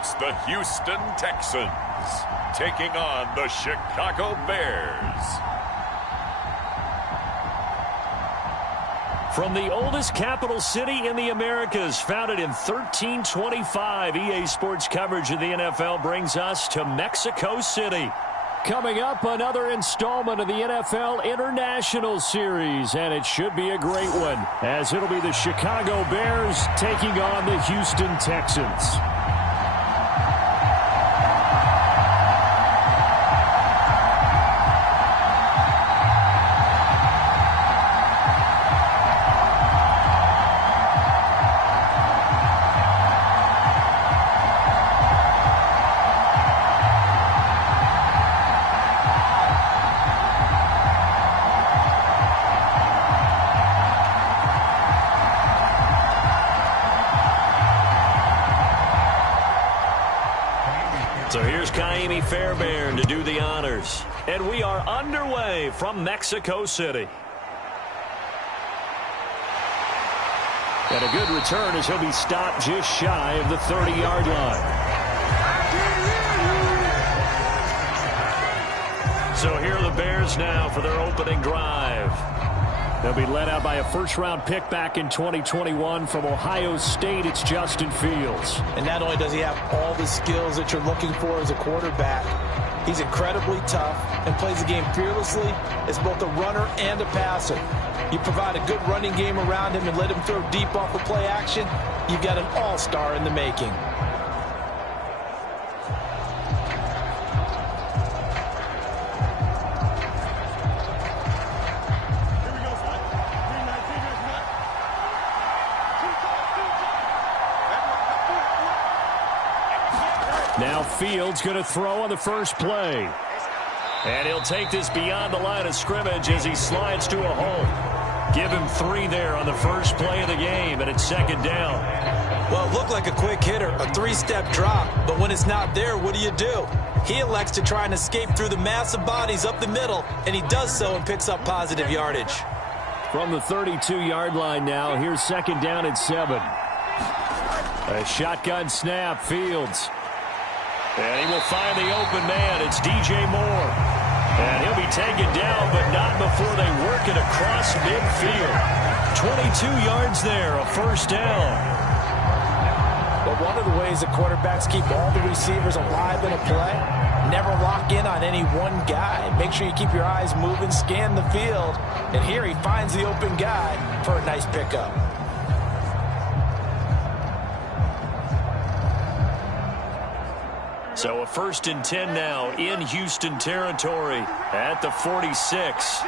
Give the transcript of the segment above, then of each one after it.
It's the Houston Texans taking on the Chicago Bears. From the oldest capital city in the Americas, founded in 1325, EA Sports coverage of the NFL brings us to Mexico City. Coming up, another installment of the NFL International Series, and it should be a great one, as it'll be the Chicago Bears taking on the Houston Texans. So here's Fairbairn to do the honors. And we are underway from Mexico City. And a good return as he'll be stopped just shy of the 30-yard line. So here are the Bears now for their opening drive. They'll be led out by a first-round pick back in 2021 from Ohio State. It's Justin Fields. And not only does he have all the skills that you're looking for as a quarterback, he's incredibly tough and plays the game fearlessly as both a runner and a passer. You provide a good running game around him and let him throw deep off of play action, you've got an all-star in the making. Now Fields going to throw on the first play. And he'll take this beyond the line of scrimmage as he slides to a hole. Give him 3 there on the first play of the game, and it's second down. Well, it looked like a quick hitter, a 3-step drop, but when it's not there, what do? He elects to try and escape through the massive bodies up the middle, and he does so and picks up positive yardage. From the 32-yard line now, here's second down at 7. A shotgun snap, Fields. And he will find the open man. It's DJ Moore. And he'll be taken down, but not before they work it across midfield. 22 yards there, a first down. But one of the ways the quarterbacks keep all the receivers alive in a play, never lock in on any one guy. Make sure you keep your eyes moving, scan the field. And here he finds the open guy for a nice pickup. So a 1st and 10 now in Houston territory at the 46.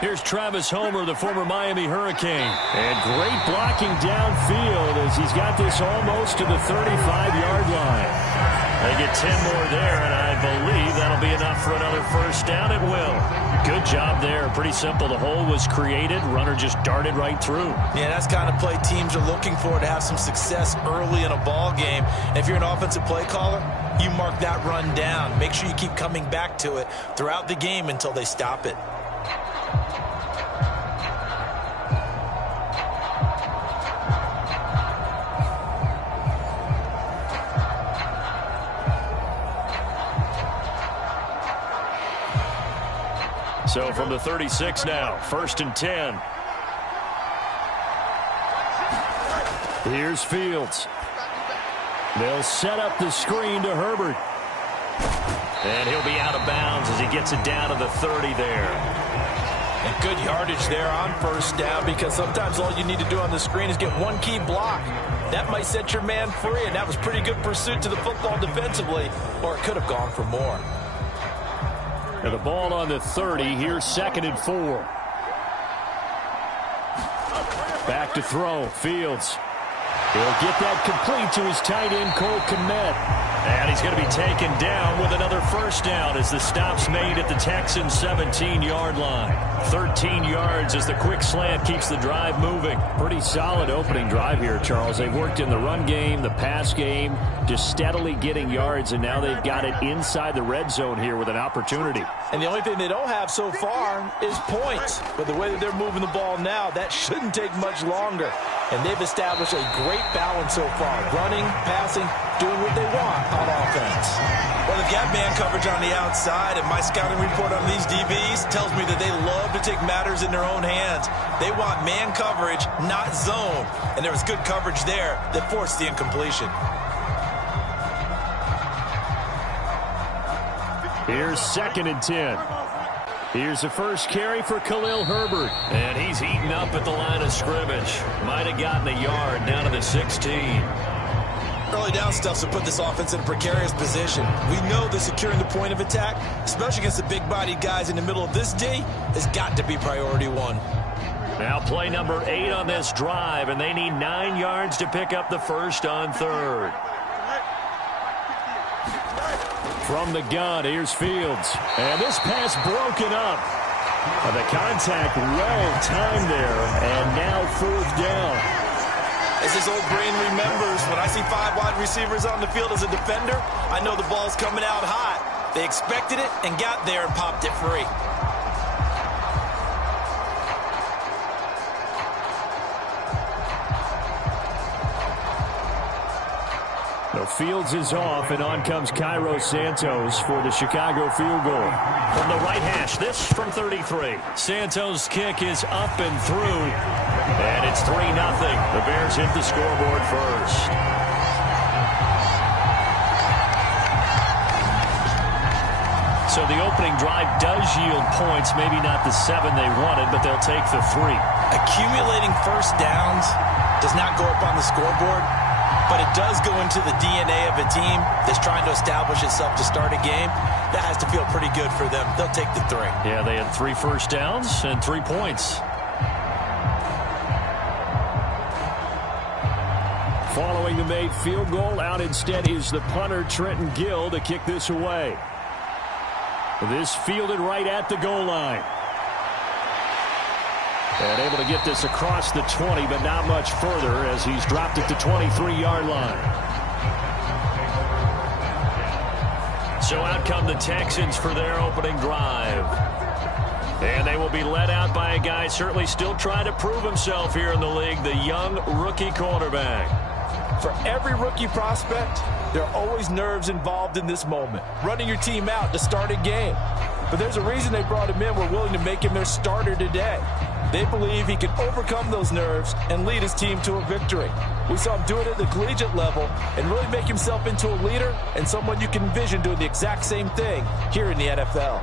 Here's Travis Homer, the former Miami Hurricane. And great blocking downfield as he's got this almost to the 35-yard line. They get 10 more there, and I believe that'll be enough for another first down. It will. Good job there. Pretty simple. The hole was created. Runner just darted right through. Yeah, that's the kind of play teams are looking for to have some success early in a ball game. And if you're an offensive play caller, you mark that run down. Make sure you keep coming back to it throughout the game until they stop it. So from the 36 now, 1st and 10. Here's Fields. They'll set up the screen to Herbert. And he'll be out of bounds as he gets it down to the 30 there. And good yardage there on first down, because sometimes all you need to do on the screen is get one key block. That might set your man free, and that was pretty good pursuit to the football defensively, or it could have gone for more. And the ball on the 30. Here's 2nd and 4. Back to throw. Fields. He'll get that complete to his tight end, Cole Kmet. And he's going to be taken down with another first down as the stop's made at the Texans' 17-yard line. 13 yards as the quick slant keeps the drive moving. Pretty solid opening drive here, Charles. They've worked in the run game, the pass game, just steadily getting yards, and now they've got it inside the red zone here with an opportunity. And the only thing they don't have so far is points. But the way that they're moving the ball now, that shouldn't take much longer. and they've established a great balance so far. Running, passing, doing what they want on offense. Well, they've got man coverage on the outside, and my scouting report on these DBs tells me that they love to take matters in their own hands. They want man coverage, not zone. And there was good coverage there that forced the incompletion. Here's 2nd and 10. Here's the first carry for Khalil Herbert. And he's eaten up at the line of scrimmage. Might have gotten a yard down to the 16. Early down stuffs will put this offense in a precarious position. We know that securing the point of attack, especially against the big-bodied guys in the middle of this D, has got to be priority one. Now play number 8 on this drive, and they need 9 yards to pick up the first on 3rd. From the gun, here's Fields. And this pass broken up. The contact well timed there, and now 4th down. As his old brain remembers, when I see 5 wide receivers on the field as a defender, I know the ball's coming out hot. They expected it and got there and popped it free. The Fields is off, and on comes Cairo Santos for the Chicago field goal. From the right hash, this from 33. Santos' kick is up and through, and it's 3-0. The Bears hit the scoreboard first. So the opening drive does yield points, maybe not the 7 they wanted, but they'll take the 3. Accumulating first downs does not go up on the scoreboard, but it does go into the DNA of a team that's trying to establish itself to start a game. That has to feel pretty good for them. They'll take the 3. Yeah, they had 3 first downs and 3 points. Following the made field goal, out instead is the punter, Trenton Gill, to kick this away. This fielded right at the goal line. And able to get this across the 20, but not much further as he's dropped at the 23-yard line. So out come the Texans for their opening drive. And they will be led out by a guy certainly still trying to prove himself here in the league, the young rookie quarterback. For every rookie prospect, there are always nerves involved in this moment. Running your team out to start a game. But there's a reason they brought him in. We're willing to make him their starter today. They believe he can overcome those nerves and lead his team to a victory. We saw him do it at the collegiate level and really make himself into a leader and someone you can envision doing the exact same thing here in the NFL.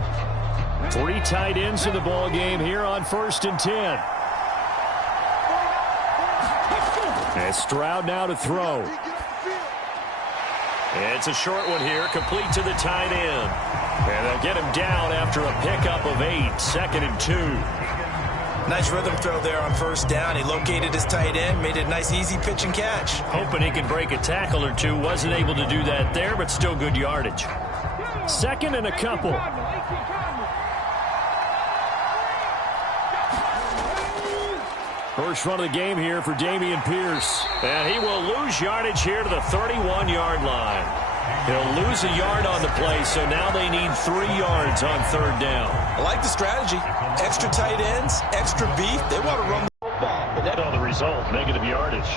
3 tight ends in the ball game here on 1st and 10. And Stroud now to throw. It's a short one here, complete to the tight end. And they'll get him down after a pickup of 8, 2nd and 2. Nice rhythm throw there on 1st down. He located his tight end, made it a nice easy pitch and catch. Hoping he could break a tackle or two. Wasn't able to do that there, but still good yardage. 2nd and a couple. First run of the game here for Dameon Pierce. And he will lose yardage here to the 31-yard line. He'll lose a yard on the play, so now they need 3 yards on 3rd down. I like the strategy. Extra tight ends, extra beef. They want to run the football. But that's all the result, negative yardage.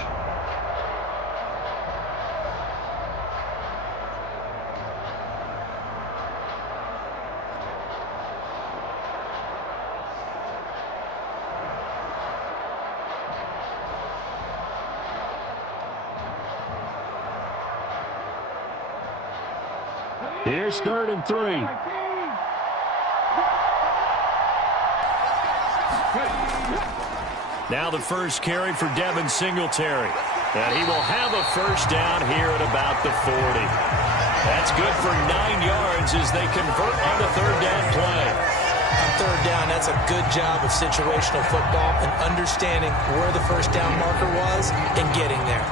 Here's 3rd and 3. Now the first carry for Devin Singletary. And he will have a first down here at about the 40. That's good for 9 yards as they convert on the 3rd down play. On 3rd down, that's a good job of situational football and understanding where the first down marker was and getting there.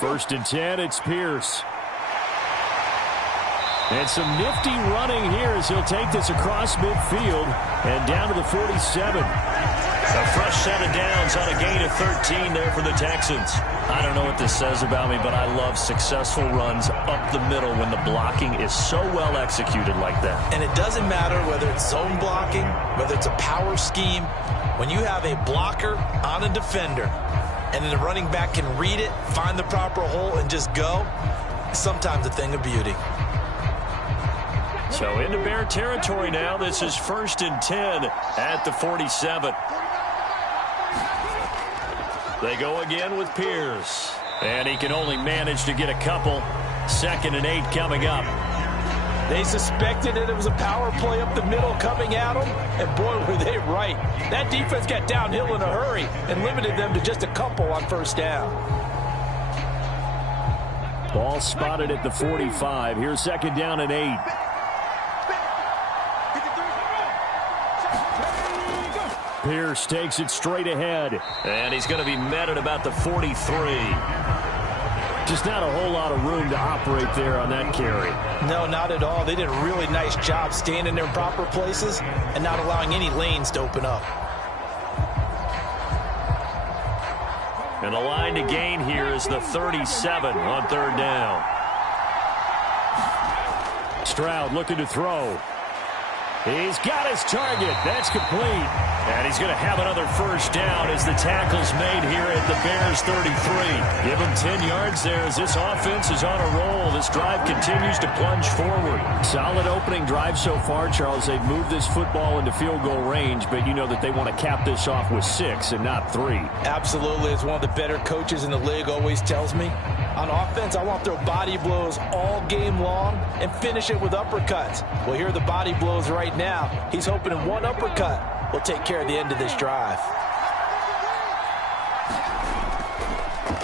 First and 10, it's Pierce. And some nifty running here as he'll take this across midfield and down to the 47. A fresh set of downs on a gain of 13 there for the Texans. I don't know what this says about me, but I love successful runs up the middle when the blocking is so well executed like that. And it doesn't matter whether it's zone blocking, whether it's a power scheme. When you have a blocker on a defender and then the running back can read it, find the proper hole, and just go, it's sometimes a thing of beauty. So into Bear territory now. This is first and 10 at the 47. They go again with Pierce. And he can only manage to get a couple. 2nd and 8 coming up. They suspected that it was a power play up the middle coming at them, and boy, were they right. That defense got downhill in a hurry and limited them to just a couple on first down. Ball spotted at the 45. Here's 2nd down and 8. Pierce takes it straight ahead. And he's going to be met at about the 43. Just not a whole lot of room to operate there on that carry. No, not at all. They did a really nice job staying in their proper places and not allowing any lanes to open up. And the line to gain here is the 37 on 3rd down. Stroud looking to throw. He's got his target. That's complete. And he's going to have another first down as the tackle's made here at the Bears 33. Give him 10 yards there as this offense is on a roll. This drive continues to plunge forward. Solid opening drive so far, Charles. They've moved this football into field goal range, but you know that they want to cap this off with 6 and not 3. Absolutely. As one of the better coaches in the league always tells me, on offense, I want to throw body blows all game long and finish it with uppercuts. Well, here are the body blows right now. He's hoping in one uppercut will take care of the end of this drive.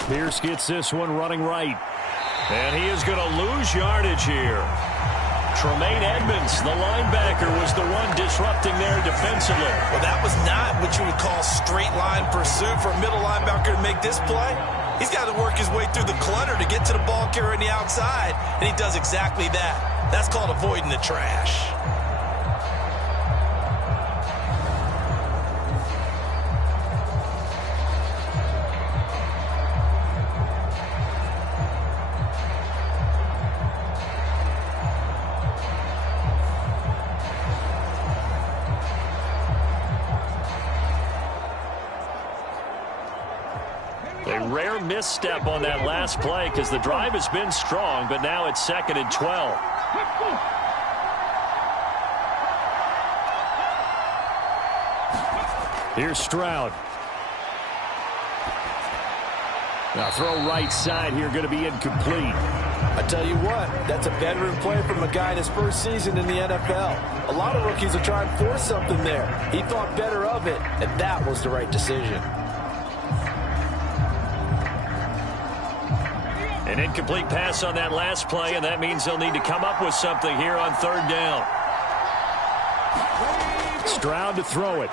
Pierce gets this one running right. And he is going to lose yardage here. Tremaine Edmonds, the linebacker, was the one disrupting there defensively. Well, that was not what you would call straight line pursuit for a middle linebacker to make this play. He's got to work his way through the clutter to get to the ball carrier on the outside, and he does exactly that. That's called avoiding the trash. A rare misstep on that last play because the drive has been strong, but now it's 2nd and 12. Here's Stroud. Now throw right side here, going to be incomplete. I tell you what, that's a veteran play from a guy in his first season in the NFL. A lot of rookies will try and force something there. He thought better of it, and that was the right decision. An incomplete pass on that last play, and that means they'll need to come up with something here on 3rd down. Stroud to throw it.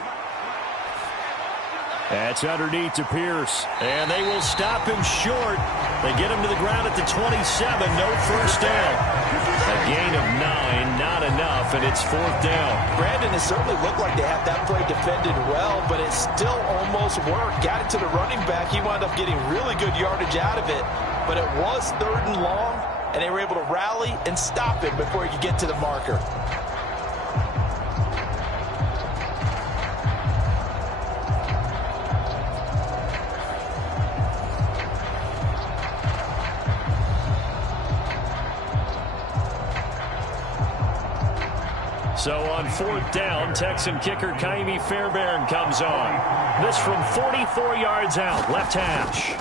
That's underneath to Pierce. And they will stop him short. They get him to the ground at the 27. No first down. A gain of 9, not enough, and it's 4th down. Brandon, it certainly looked like they had that play defended well, but it still almost worked. Got it to the running back. He wound up getting really good yardage out of it. But it was 3rd and long, and they were able to rally and stop him before he could get to the marker. So on 4th down, Texan kicker Kaimi Fairbairn comes on. This from 44 yards out, left hash.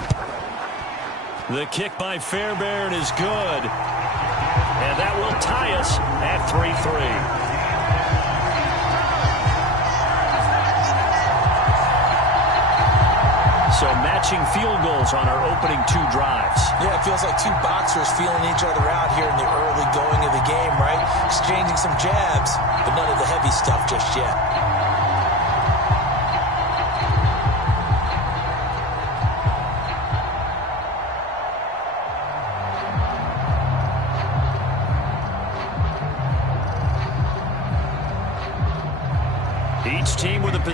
The kick by Fairbairn is good. And that will tie us at 3-3. So matching field goals on our opening 2 drives. Yeah, it feels like 2 boxers feeling each other out here in the early going of the game, right? Exchanging some jabs, but none of the heavy stuff just yet.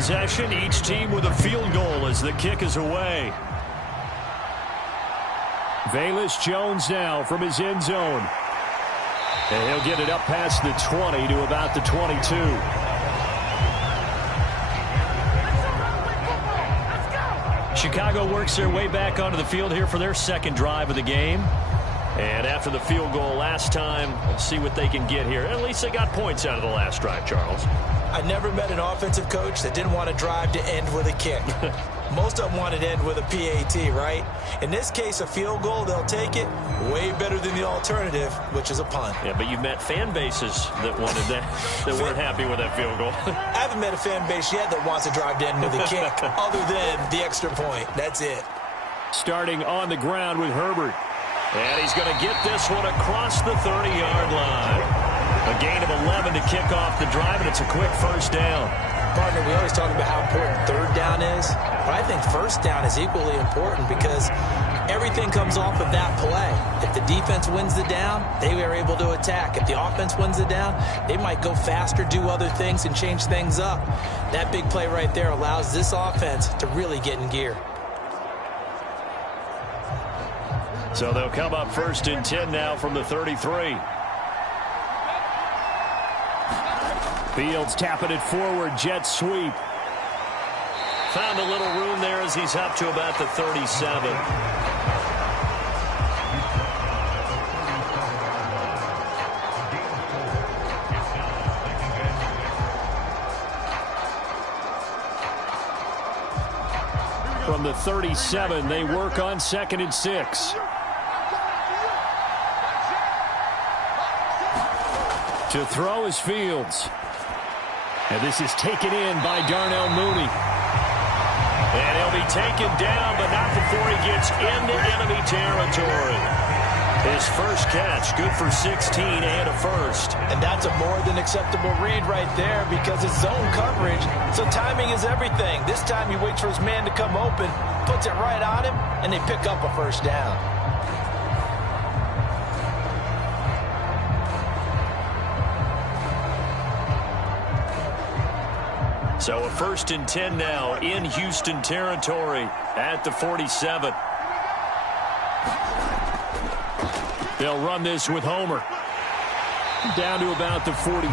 possession, each team with a field goal as the kick is away. Velus Jones now from his end zone. And he'll get it up past the 20 to about the 22. Chicago works their way back onto the field here for their second drive of the game. And after the field goal last time, let's see what they can get here. At least they got points out of the last drive, Charles. I never met an offensive coach that didn't want to drive to end with a kick. Most of them wanted to end with a PAT, right? In this case, a field goal, they'll take it way better than the alternative, which is a punt. Yeah, but you've met fan bases that wanted that, that weren't happy with that field goal. I haven't met a fan base yet that wants to drive to end with a kick, other than the extra point. That's it. Starting on the ground with Herbert. And he's going to get this one across the 30-yard line. A gain of 11 to kick off the drive, and it's a quick first down. Partner, we always talk about how important third down is, but I think first down is equally important because everything comes off of that play. If the defense wins the down, they are able to attack. If the offense wins the down, they might go faster, do other things, and change things up. That big play right there allows this offense to really get in gear. So they'll come up 1st and 10 now from the 33. Fields tapping it forward, jet sweep. Found a little room there as he's up to about the 37. From the 37, they work on 2nd and 6. To throw is Fields. And this is taken in by Darnell Mooney. And he'll be taken down, but not before he gets into enemy territory. His first catch, good for 16 and a first. And that's a more than acceptable read right there because it's zone coverage, so timing is everything. This time he waits for his man to come open, puts it right on him, and they pick up a first down. So a 1st and 10 now in Houston territory at the 47. They'll run this with Homer. Down to about the 45.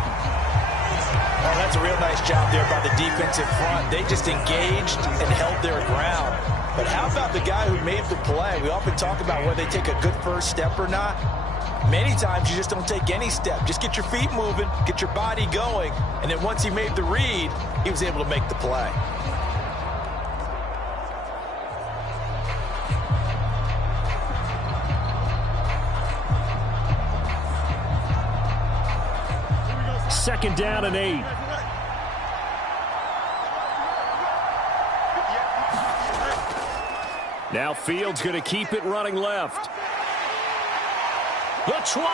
Oh, that's a real nice job there by the defensive front. They just engaged and held their ground. But how about the guy who made the play? We often talk about whether they take a good first step or not. Many times you just don't take any step. Just get your feet moving, get your body going, and then once he made the read, he was able to make the play. Second down and 8. Now Fields going to keep it running left. The 20.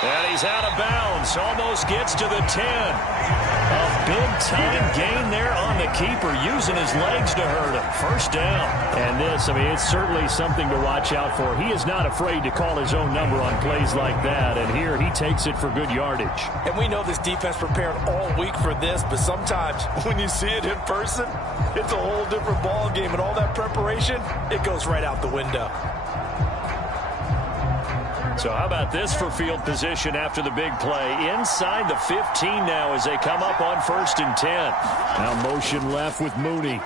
And he's out of bounds. Almost gets to the 10. A big-time gain there on the keeper, using his legs to hurt him. First down. And this, I mean, it's certainly something to watch out for. He is not afraid to call his own number on plays like that. And here he takes it for good yardage. And we know this defense prepared all week for this, but sometimes when you see it in person, it's a whole different ball game. And all that preparation, it goes right out the window. So how about this for field position after the big play? Inside the 15 now as they come up on 1st and 10. Now motion left with Mooney.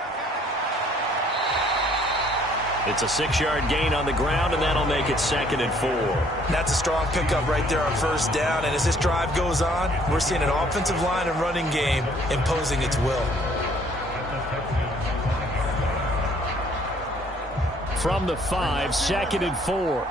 It's a 6-yard gain on the ground, and that'll make it 2nd and 4. That's a strong pickup right there on first down. And as this drive goes on, we're seeing an offensive line and running game imposing its will. From the 5, 2nd and 4.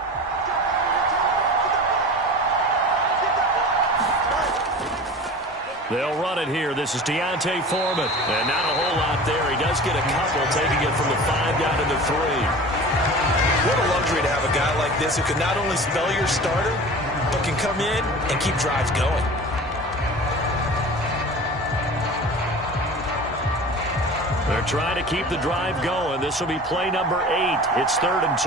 They'll run it here. This is Deontay Foreman. And not a whole lot there. He does get a couple, taking it from the 5 down to the 3. What a luxury to have a guy like this who can not only spell your starter, but can come in and keep drives going. They're trying to keep the drive going. This will be play number 8. It's 3rd and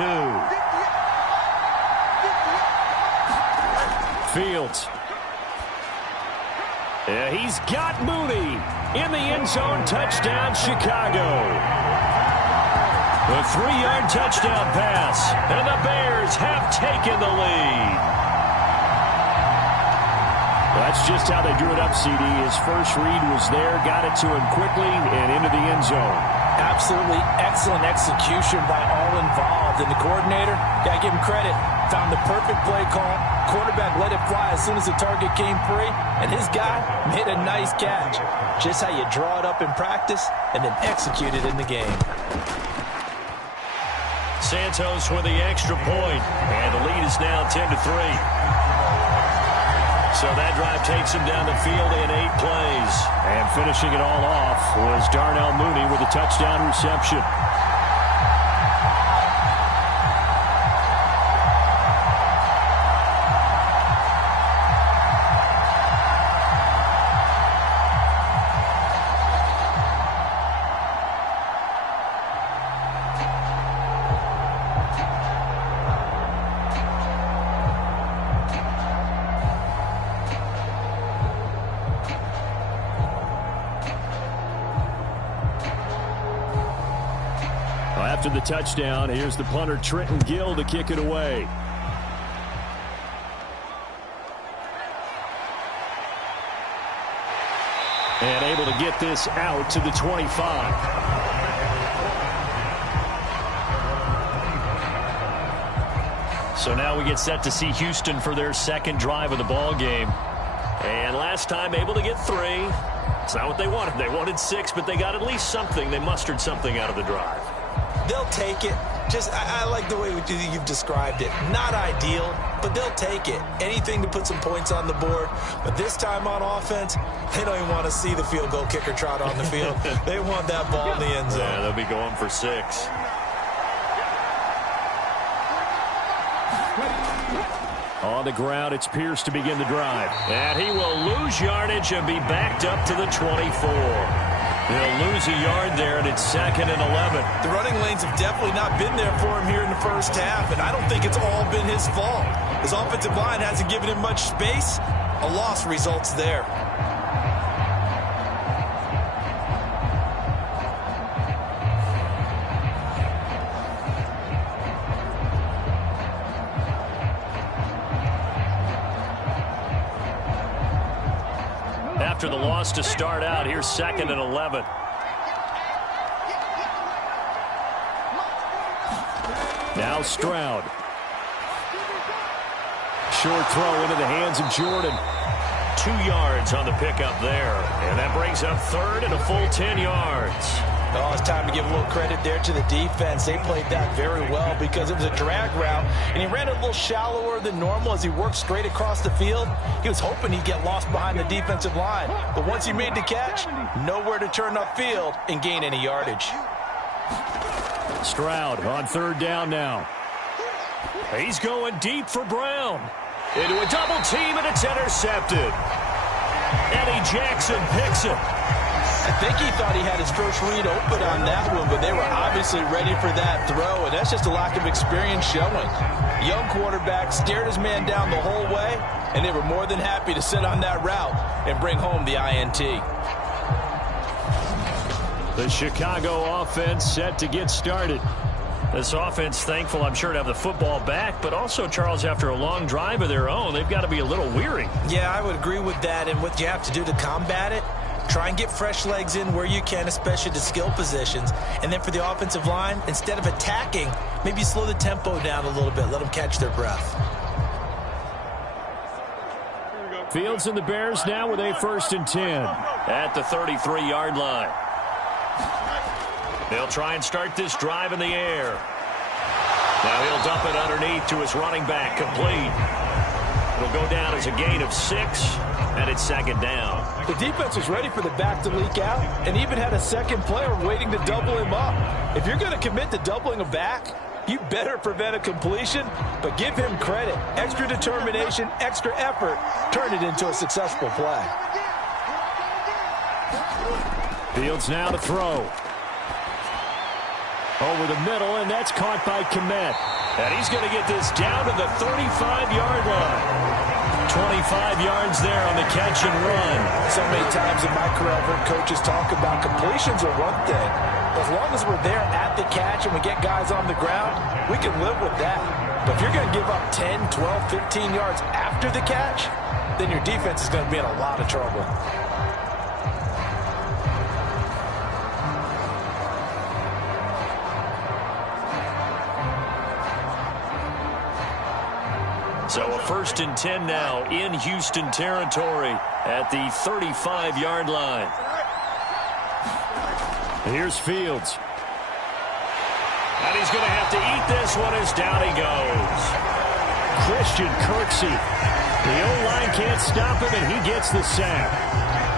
2. Fields. Yeah, he's got Mooney in the end zone. Touchdown, Chicago. A 3-yard touchdown pass, and the Bears have taken the lead. That's just how they drew it up, CD. His first read was there, got it to him quickly, and into the end zone. Absolutely excellent execution by all involved. And the coordinator, got to give him credit, found the perfect play call. Quarterback let it fly as soon as the target came free, and his guy made a nice catch. Just how you draw it up in practice and then execute it in the game. Santos with the extra point, and the lead is now 10-3. So that drive takes him down the field in 8 plays. And finishing it all off was Darnell Mooney with a touchdown reception. After the touchdown, here's the punter, Trenton Gill, to kick it away. And able to get this out to the 25. So now we get set to see Houston for their second drive of the ball game. And last time able to get 3. It's not what they wanted. They wanted 6, but they got at least something. They mustered something out of the drive. They'll take it. I like the way you've described it. Not ideal, but they'll take it. Anything to put some points on the board. But this time on offense, they don't even want to see the field goal kicker trot on the field. They want that ball in the end zone. Yeah, they'll be going for 6. On the ground, it's Pierce to begin the drive. And he will lose yardage and be backed up to the 24. He'll lose a yard there, and it's 2nd and 11. The running lanes have definitely not been there for him here in the first half, and I don't think it's all been his fault. His offensive line hasn't given him much space. A loss results there. After the loss to start out, here's 2nd and 11. Now Stroud. Short throw into the hands of Jordan. 2 yards on the pickup there. And that brings up 3rd and a full 10 yards. Oh, it's time to give a little credit there to the defense. They played that very well because it was a drag route, and he ran a little shallower than normal as he worked straight across the field. He was hoping he'd get lost behind the defensive line, but once he made the catch, nowhere to turn upfield and gain any yardage. Stroud on 3rd down now. He's going deep for Brown. Into a double team, and it's intercepted. Eddie Jackson picks it. I think he thought he had his first read open on that one, but they were obviously ready for that throw, and that's just a lack of experience showing. Young quarterback stared his man down the whole way, and they were more than happy to sit on that route and bring home the INT. The Chicago offense set to get started. This offense thankful, I'm sure, to have the football back, but also, Charles, after a long drive of their own, they've got to be a little weary. Yeah, I would agree with that, and what you have to do to combat it, try and get fresh legs in where you can, especially to skill positions. And then for the offensive line, instead of attacking, maybe slow the tempo down a little bit. Let them catch their breath. Fields and the Bears now with a 1st and 10 at the 33-yard line. They'll try and start this drive in the air. Now he'll dump it underneath to his running back, complete. It'll go down as a gain of 6, and it's 2nd down. The defense was ready for the back to leak out and even had a second player waiting to double him up. If you're going to commit to doubling a back, you better prevent a completion, but give him credit. Extra determination, extra effort, turn it into a successful play. Fields now to throw. Over the middle, and that's caught by Kmet. And he's going to get this down to the 35-yard line. 25 yards there on the catch and run. So many times in my career, I've heard coaches talk about completions are one thing. As long as we're there at the catch and we get guys on the ground, we can live with that. But if you're going to give up 10, 12, 15 yards after the catch, then your defense is going to be in a lot of trouble. So a 1st and 10 now in Houston territory at the 35-yard line. Here's Fields. And he's going to have to eat this one as down he goes. Christian Kirksey. The O-line can't stop him, and he gets the sack.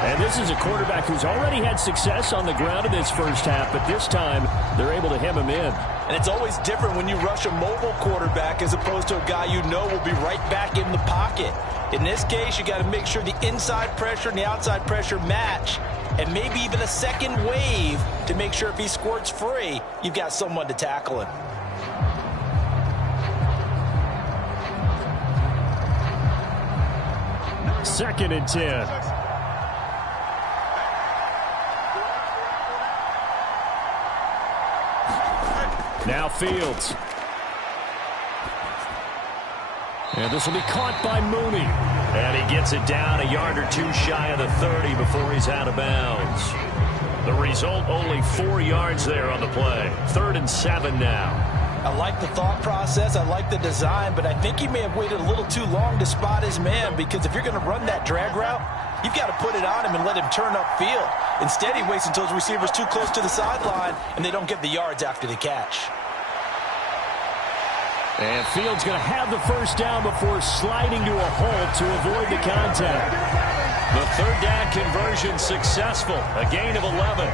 And this is a quarterback who's already had success on the ground in this first half, but this time they're able to hem him in. And it's always different when you rush a mobile quarterback as opposed to a guy you know will be right back in the pocket. In this case, you got to make sure the inside pressure and the outside pressure match, and maybe even a second wave to make sure if he squirts free, you've got someone to tackle him. Second and 10. Now Fields. And this will be caught by Mooney. And he gets it down a yard or two shy of the 30 before he's out of bounds. The result, only 4 yards there on the play. 3rd and 7 now. I like the thought process. I like the design, but I think he may have waited a little too long to spot his man, because if you're going to run that drag route, you've got to put it on him and let him turn upfield. Instead, he waits until his receiver's too close to the sideline, and they don't get the yards after the catch. And Fields going to have the first down before sliding to a halt to avoid the contact. The 3rd down conversion successful, a gain of 11.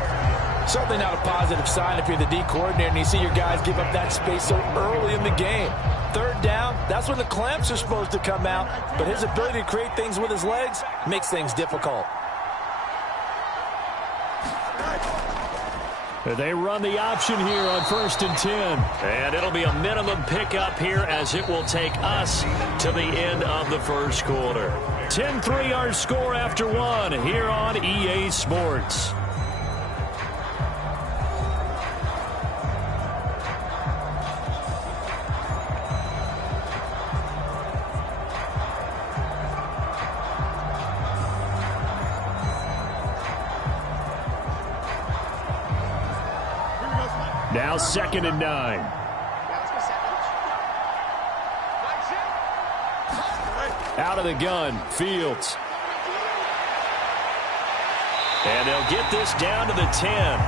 Certainly not a positive sign if you're the D coordinator and you see your guys give up that space so early in the game. 3rd down, that's when the clamps are supposed to come out, but his ability to create things with his legs makes things difficult. They run the option here on 1st and 10. And it'll be a minimum pickup here as it will take us to the end of the first quarter. 10-3 our score after 1 here on EA Sports. Now 2nd and 9. Out of the gun, Fields. And they'll get this down to the 10.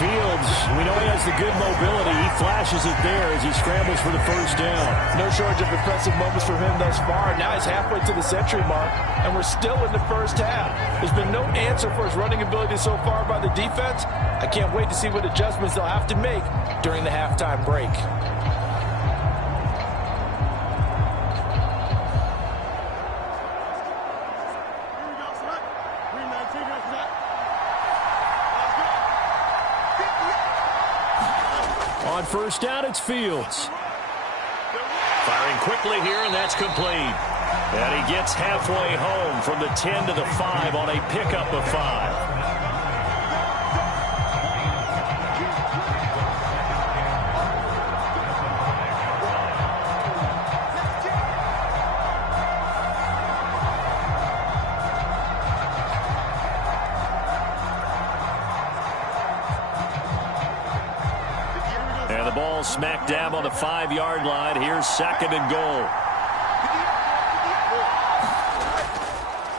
Fields, we know he has the good mobility. He flashes it there as he scrambles for the first down. No shortage of impressive moments for him thus far. Now he's halfway to the century mark, and we're still in the first half. There's been no answer for his running ability so far by the defense. I can't wait to see what adjustments they'll have to make during the halftime break. On first down, it's Fields. Firing quickly here, and that's complete. And he gets halfway home from the 10 to the 5 on a pickup of 5. And the ball smack dab on the 5-yard line. Here's 2nd and goal.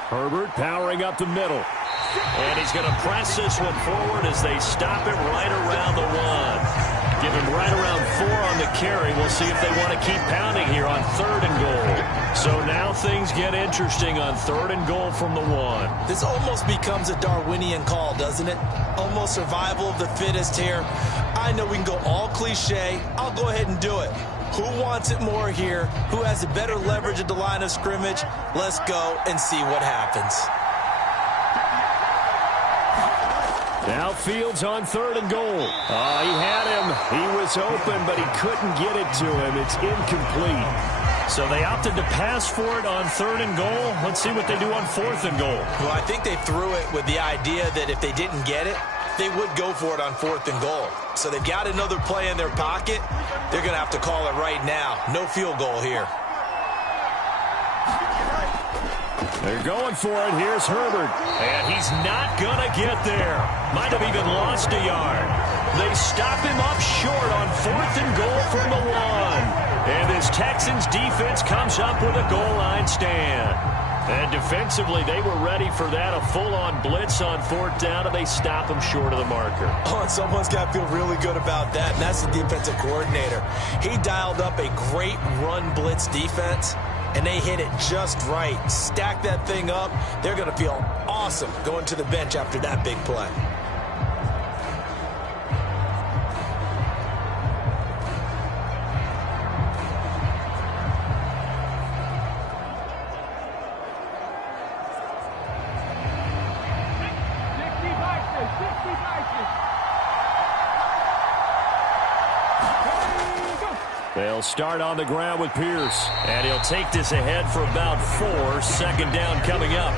Herbert powering up the middle. And he's going to press this one forward as they stop him right around the 1. Give him right around 4 on the carry. We'll see if they want to keep pounding here on 3rd and goal. So now things get interesting on 3rd and goal from the 1. This almost becomes a Darwinian call, doesn't it? Almost survival of the fittest here. I know we can go all cliche. I'll go ahead and do it. Who wants it more here? Who has the better leverage at the line of scrimmage? Let's go and see what happens. Now Fields on 3rd and goal. He had him. He was open, but he couldn't get it to him. It's incomplete. So they opted to pass for it on 3rd and goal. Let's see what they do on 4th and goal. Well, I think they threw it with the idea that if they didn't get it, they would go for it on 4th and goal. So they've got another play in their pocket. They're going to have to call it right now. No field goal here. They're going for it. Here's Herbert. And he's not going to get there. Might have even lost a yard. They stop him up short on 4th and goal from the 1. And this Texans defense comes up with a goal line stand. And defensively, they were ready for that. A full-on blitz on 4th down, and they stop him short of the marker. Oh, and someone's got to feel really good about that, and that's the defensive coordinator. He dialed up a great run blitz defense, and they hit it just right. Stack that thing up. They're going to feel awesome going to the bench after that big play. They'll start on the ground with Pierce. And he'll take this ahead for about 4. 2nd down coming up.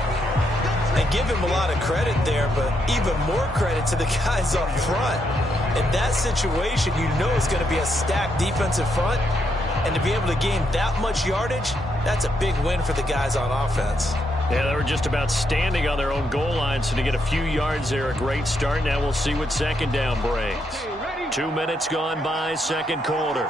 And give him a lot of credit there, but even more credit to the guys up front. In that situation, you know it's going to be a stacked defensive front. And to be able to gain that much yardage, that's a big win for the guys on offense. Yeah, they were just about standing on their own goal line, so to get a few yards there, a great start. Now we'll see what 2nd down brings. 2 minutes gone by, 2nd quarter.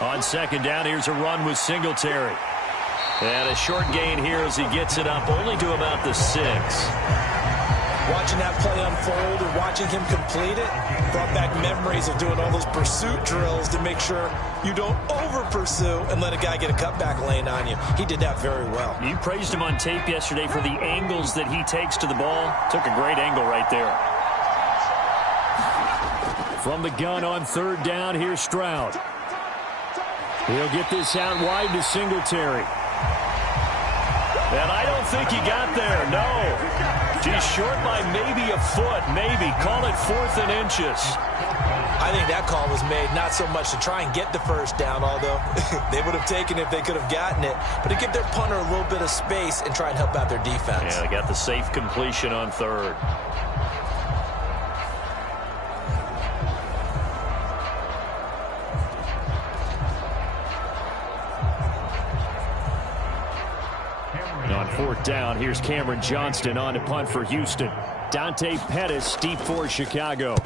On 2nd down, here's a run with Singletary. And a short gain here as he gets it up only to about the 6. Watching that play unfold and watching him complete it brought back memories of doing all those pursuit drills to make sure you don't over-pursue and let a guy get a cutback lane on you. He did that very well. You praised him on tape yesterday for the angles that he takes to the ball. Took a great angle right there. From the gun on 3rd down, here's Stroud. He'll get this out wide to Singletary. And I don't think he got there, no. He's short by maybe a foot, maybe. Call it 4th and inches. I think that call was made not so much to try and get the 1st down, although they would have taken it if they could have gotten it, but to give their punter a little bit of space and try and help out their defense. Yeah, they got the safe completion on 3rd. On 4th down, here's Cameron Johnston on to punt for Houston. Dante Pettis deep for Chicago.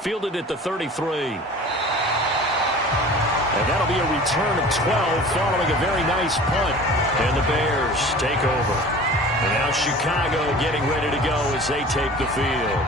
Fielded at the 33. And that'll be a return of 12 following a very nice punt. And the Bears take over. And now Chicago getting ready to go as they take the field.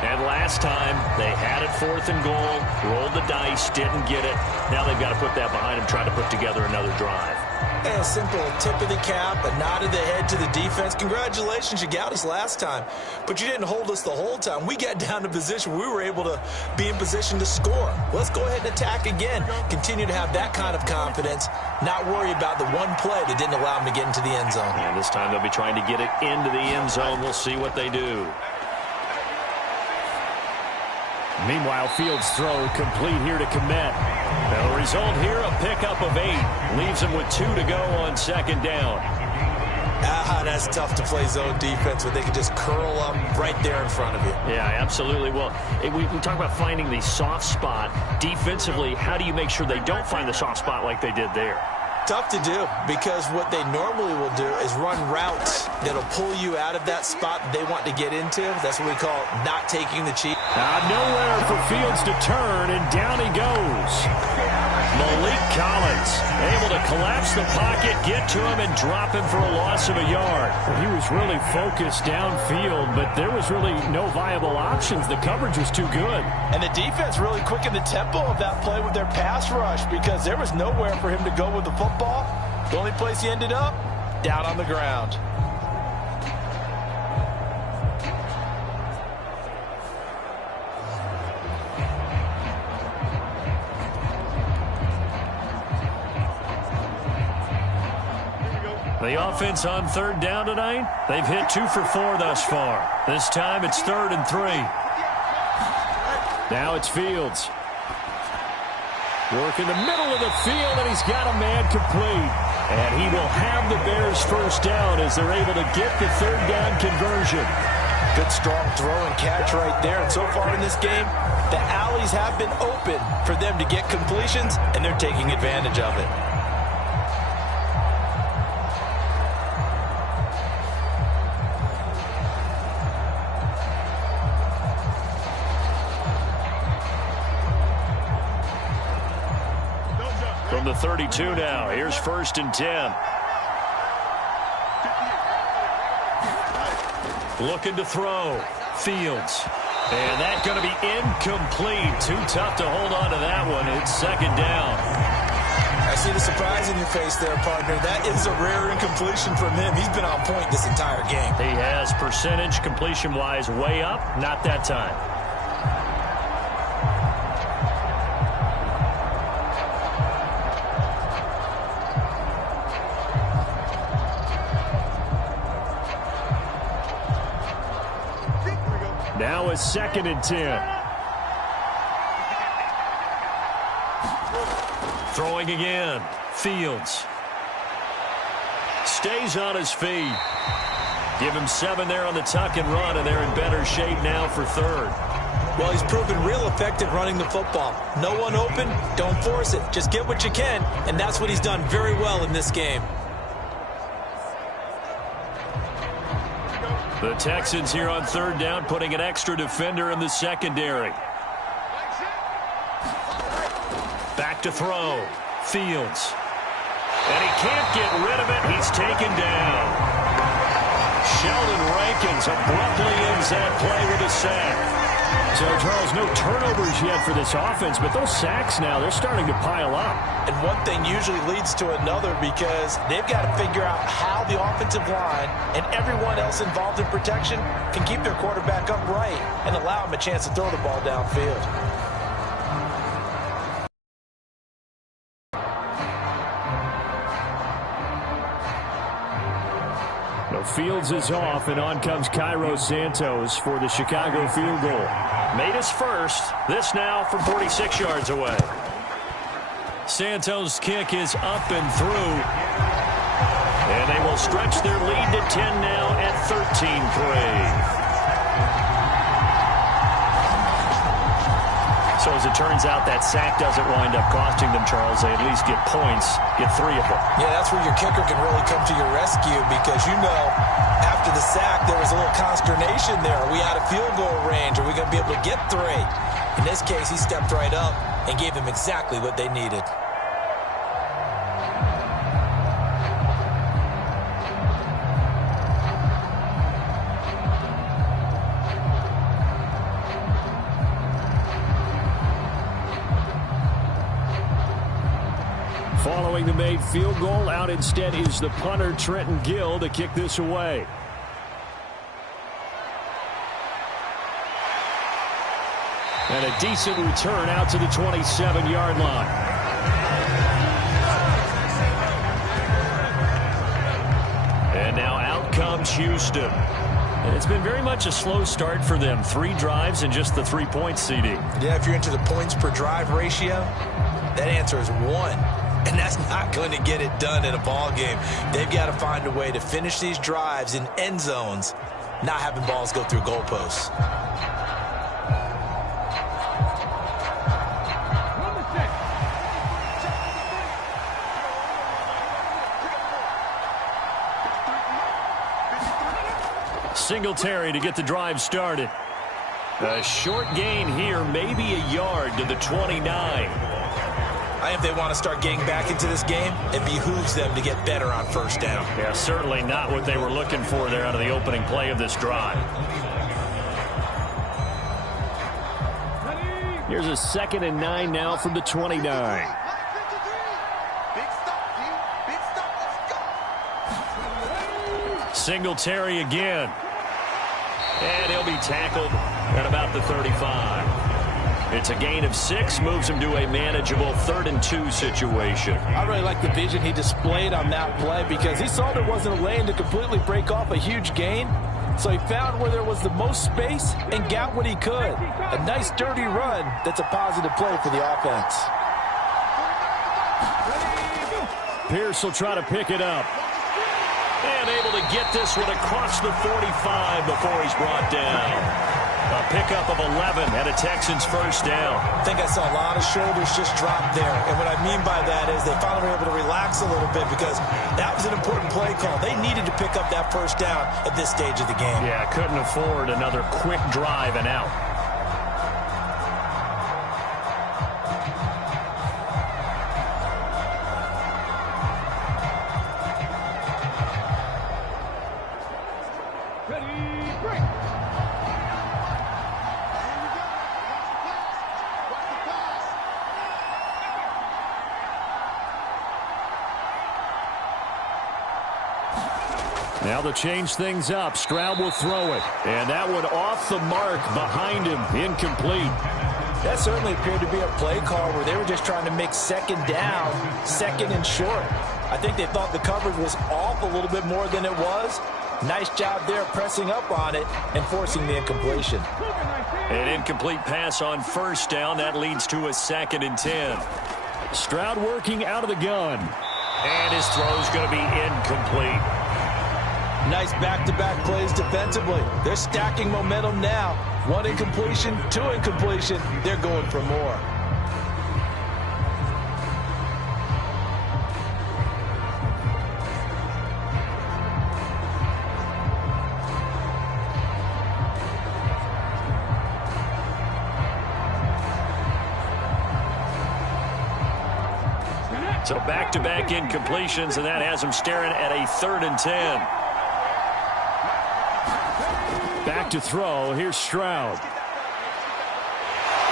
And last time, they had it 4th and goal, rolled the dice, didn't get it. Now they've got to put that behind them, trying to put together another drive. And a simple tip of the cap, a nod of the head to the defense. Congratulations, you got us last time. But you didn't hold us the whole time. We got down to position. We were able to be in position to score. Let's go ahead and attack again. Continue to have that kind of confidence. Not worry about the one play that didn't allow them to get into the end zone. And this time they'll be trying to get it into the end zone. We'll see what they do. Meanwhile, Fields' throw complete here to Kmet. Now the result here, a pickup of 8. Leaves him with 2 to go on 2nd down. That's tough to play zone defense when they can just curl up right there in front of you. Yeah, absolutely. Well, we talk about finding the soft spot. Defensively, how do you make sure they don't find the soft spot like they did there? Tough to do, because what they normally will do is run routes that'll pull you out of that spot that they want to get into. That's what we call not taking the cheat. Nowhere for Fields to turn, and down he goes. Malik Collins able to collapse the pocket, get to him, and drop him for a loss of a yard. He was really focused downfield, but there was really no viable options. The coverage was too good. And the defense really quickened the tempo of that play with their pass rush, because there was nowhere for him to go with the football. The only place he ended up, down on the ground. The offense on third down tonight, they've hit 2 for 4 thus far. This time it's 3rd and 3. Now it's Fields. Work in the middle of the field, and he's got a man complete. And he will have the Bears first down as they're able to get the third down conversion. Good strong throw and catch right there. And so far in this game, the alleys have been open for them to get completions, and they're taking advantage of it. From the 32 now, here's 1st and 10. Looking to throw. Fields. And that's going to be incomplete. Too tough to hold on to that one. It's 2nd down. I see the surprise in your face there, partner. That is a rare incompletion from him. He's been on point this entire game. He has percentage completion-wise way up. Not that time. Now it's 2nd and 10. Throwing again. Fields. Stays on his feet. Give him 7 there on the tuck and run, and they're in better shape now for 3rd. Well, he's proven real effective running the football. No one open, don't force it. Just get what you can, and that's what he's done very well in this game. The Texans here on 3rd down, putting an extra defender in the secondary. Back to throw. Fields. And he can't get rid of it. He's taken down. Sheldon Rankins abruptly ends that play with a sack. So, Charles, no turnovers yet for this offense, but those sacks now, they're starting to pile up. And one thing usually leads to another because they've got to figure out how the offensive line and everyone else involved in protection can keep their quarterback upright and allow him a chance to throw the ball downfield. No, Fields is off, and on comes Cairo Santos for the Chicago field goal. Made his first. This now from 46 yards away. Santos' kick is up and through. And they will stretch their lead to 10 now at 13-3. So as it turns out, that sack doesn't wind up costing them, Charles. They at least get points, get 3 of them. Yeah, that's where your kicker can really come to your rescue because, you know, after the sack, there was a little consternation there. Are we out of field goal range? Are we going to be able to get 3? In this case, he stepped right up and gave them exactly what they needed. Following the made field goal, out instead is the punter, Trenton Gill, to kick this away. And a decent return out to the 27-yard line. And now out comes Houston. And it's been very much a slow start for them. 3 drives and just the 3 points, CD. Yeah, if you're into the points per drive ratio, that answer is 1. And that's not going to get it done in a ball game. They've got to find a way to finish these drives in end zones, not having balls go through goalposts. Singletary to get the drive started. A short gain here, maybe a yard to the 29. If they want to start getting back into this game, it behooves them to get better on first down. Yeah, certainly not what they were looking for there out of the opening play of this drive. Here's a 2nd and 9 now from the 29. Singletary again. And he'll be tackled at about the 35. It's a gain of 6, moves him to a manageable 3rd-and-2 situation. I really like the vision he displayed on that play because he saw there wasn't a lane to completely break off a huge gain. So he found where there was the most space and got what he could. A nice, dirty run that's a positive play for the offense. Pierce will try to pick it up. And able to get this one across the 45 before he's brought down. A pickup of 11 and a Texans first down. I think I saw a lot of shoulders just drop there. And what I mean by that is they finally were able to relax a little bit because that was an important play call. They needed to pick up that first down at this stage of the game. Yeah, couldn't afford another quick drive and out. Now to change things up, Stroud will throw it. And that one off the mark behind him, incomplete. That certainly appeared to be a play call where they were just trying to make second down, second and short. I think they thought the coverage was off a little bit more than it was. Nice job there pressing up on it and forcing the incompletion. An incomplete pass on first down. That leads to a 2nd and 10. Stroud working out of the gun. And his throw's going to be incomplete. Nice back-to-back plays defensively. They're stacking momentum now. 1 incompletion, 2 incompletion. They're going for more. So back-to-back incompletions, and that has him staring at a 3rd and 10. Back to throw. Here's Stroud.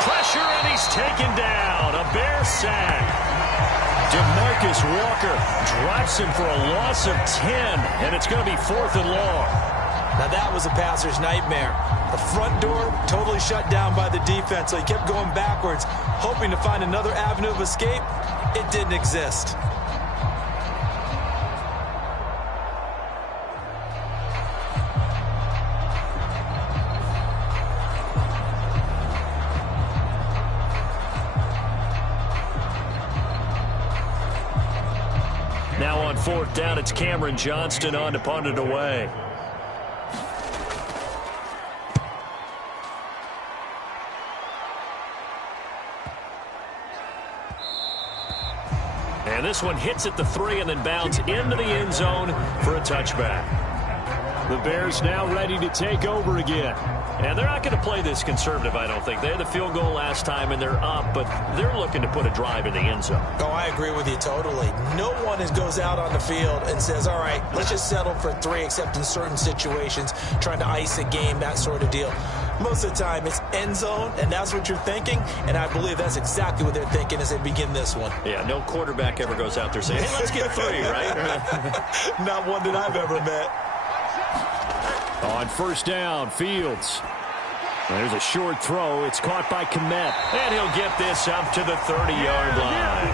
Pressure, and he's taken down. A Bear sack. DeMarcus Walker drops him for a loss of 10, and it's going to be 4th and long. Now that was a passer's nightmare. The front door totally shut down by the defense, so he kept going backwards, hoping to find another avenue of escape. It didn't exist. Now on 4th down, it's Cameron Johnston on to punt it away. And this one hits at the 3 and then bounds into the end zone for a touchback. The Bears now ready to take over again. And they're not going to play this conservative, I don't think. They had the field goal last time, and they're up, but they're looking to put a drive in the end zone. Oh, I agree with you totally. No one goes out on the field and says, all right, let's just settle for 3, except in certain situations, trying to ice a game, that sort of deal. Most of the time, it's end zone, and that's what you're thinking, and I believe that's exactly what they're thinking as they begin this one. Yeah, no quarterback ever goes out there saying, hey, let's get 3, right? Not one that I've ever met. On first down, Fields. There's a short throw. It's caught by Kmet. And he'll get this up to the 30-yard line.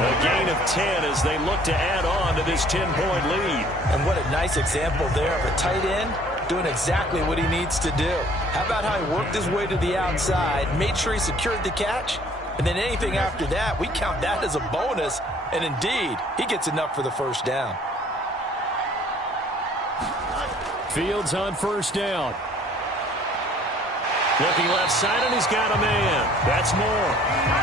A gain of 10 as they look to add on to this 10-point lead. And what a nice example there of a tight end doing exactly what he needs to do. How about how he worked his way to the outside, made sure he secured the catch, and then anything after that, we count that as a bonus. And indeed, he gets enough for the first down. Fields on first down. Looking left side, and he's got a man. That's more.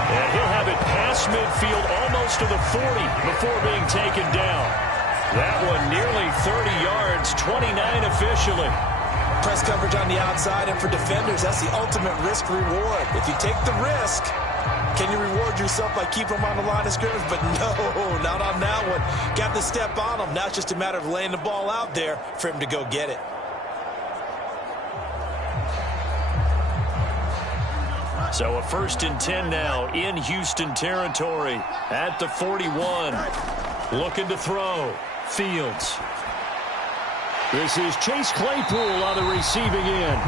And he'll have it past midfield almost to the 40 before being taken down. That one nearly 30 yards, 29 officially. Press coverage on the outside, and for defenders, that's the ultimate risk-reward. If you take the risk, can you reward yourself by keeping them on the line of scrimmage? But no, not on that one. Got the step on him. Now it's just a matter of laying the ball out there for him to go get it. So a 1st and 10 now in Houston territory at the 41. Looking to throw. Fields. This is Chase Claypool on the receiving end.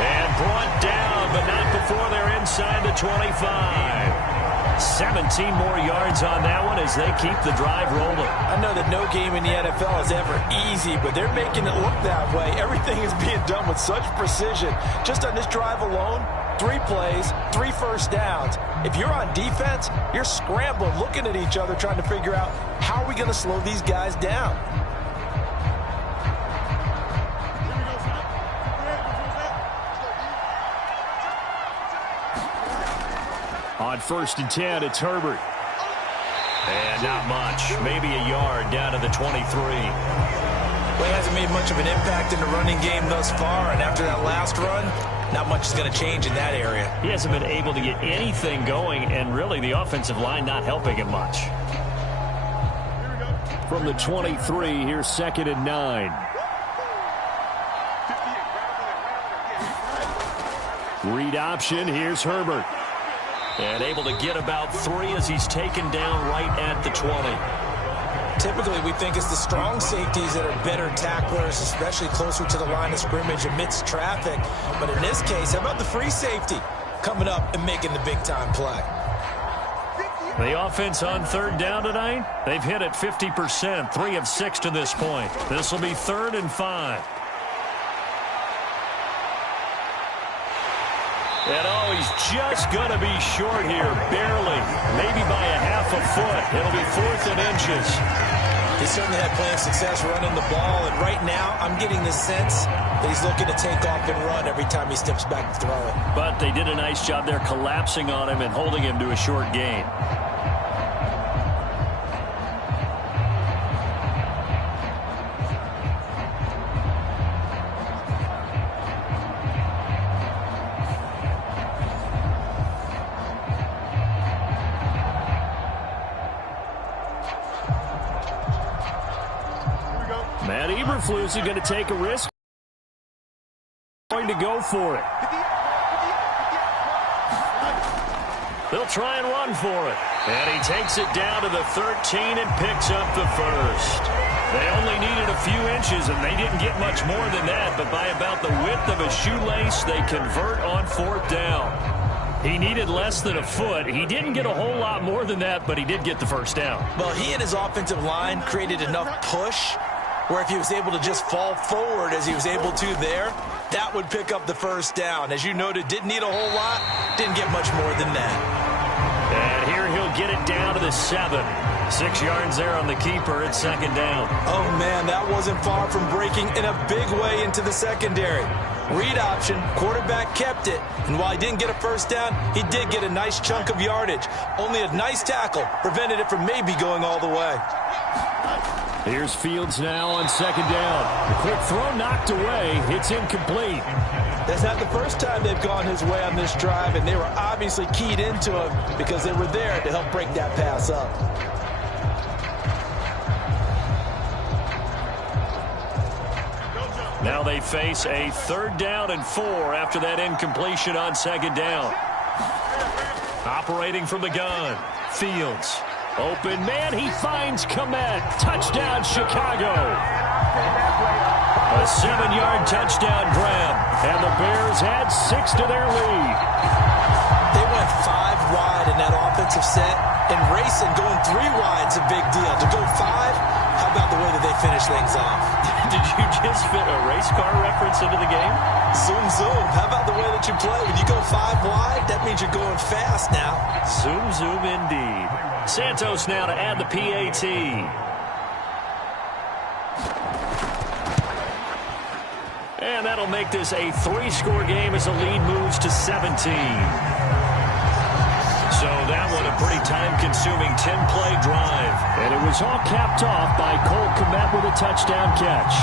And brought down, but not before they're inside the 25. 17 more yards on that one as they keep the drive rolling. I know that no game in the NFL is ever easy, but they're making it look that way. Everything is being done with such precision. Just on this drive alone, 3 plays, 3 first downs. If you're on defense, you're scrambling, looking at each other, trying to figure out how are we going to slow these guys down. On 1st and 10, it's Herbert. And not much. Maybe a yard down to the 23. Well, he hasn't made much of an impact in the running game thus far, and after that last run, not much is going to change in that area. He hasn't been able to get anything going, and really the offensive line not helping him much. From the 23, here's 2nd and 9. Read option, here's Herbert. And able to get about 3 as he's taken down right at the 20. Typically, we think it's the strong safeties that are better tacklers, especially closer to the line of scrimmage amidst traffic. But in this case, how about the free safety coming up and making the big-time play? The offense on 3rd down tonight, they've hit it 50%, 3 of 6 to this point. This will be 3rd and 5. And oh, he's just going to be short here, barely, maybe by a half a foot. It'll be 4th and inches. He certainly had plenty of success running the ball, and right now I'm getting the sense that he's looking to take off and run every time he steps back to throw it. But they did a nice job there collapsing on him and holding him to a short gain. Matt Eberflus is going to take a risk. Going to go for it. They'll try and run for it. And he takes it down to the 13 and picks up the first. They only needed a few inches, and they didn't get much more than that. But by about the width of a shoelace, they convert on 4th down. He needed less than a foot. He didn't get a whole lot more than that, but he did get the first down. Well, he and his offensive line created enough push where if he was able to just fall forward as he was able to there, that would pick up the first down. As you noted, didn't need a whole lot, didn't get much more than that. And here he'll get it down to the 7. 6 yards there on the keeper at 2nd down. Oh, man, that wasn't far from breaking in a big way into the secondary. Read option, quarterback kept it, and while he didn't get a first down, he did get a nice chunk of yardage. Only a nice tackle prevented it from maybe going all the way. Here's Fields now on 2nd down. The quick throw knocked away. It's incomplete. That's not the first time they've gone his way on this drive, and they were obviously keyed into him because they were there to help break that pass up. Now they face a 3rd down and 4 after that incompletion on 2nd down. Operating from the gun, Fields. Open man, he finds Kmet. Touchdown, Chicago. A 7-yard touchdown grab, and the Bears add 6 to their lead. They went 5 wide in that offensive set, and racing going 3 wide's a big deal. To go 5, how about the way that they finish things off? Did you just fit a race car reference into the game? Zoom, zoom. How about the way that you play? When you go 5 wide, that means you're going fast now. Zoom, zoom indeed. Santos now to add the PAT. And that'll make this a 3-score game as the lead moves to 17. So that one a pretty time-consuming 10-play drive. And it was all capped off by Cole Kmet with a touchdown catch.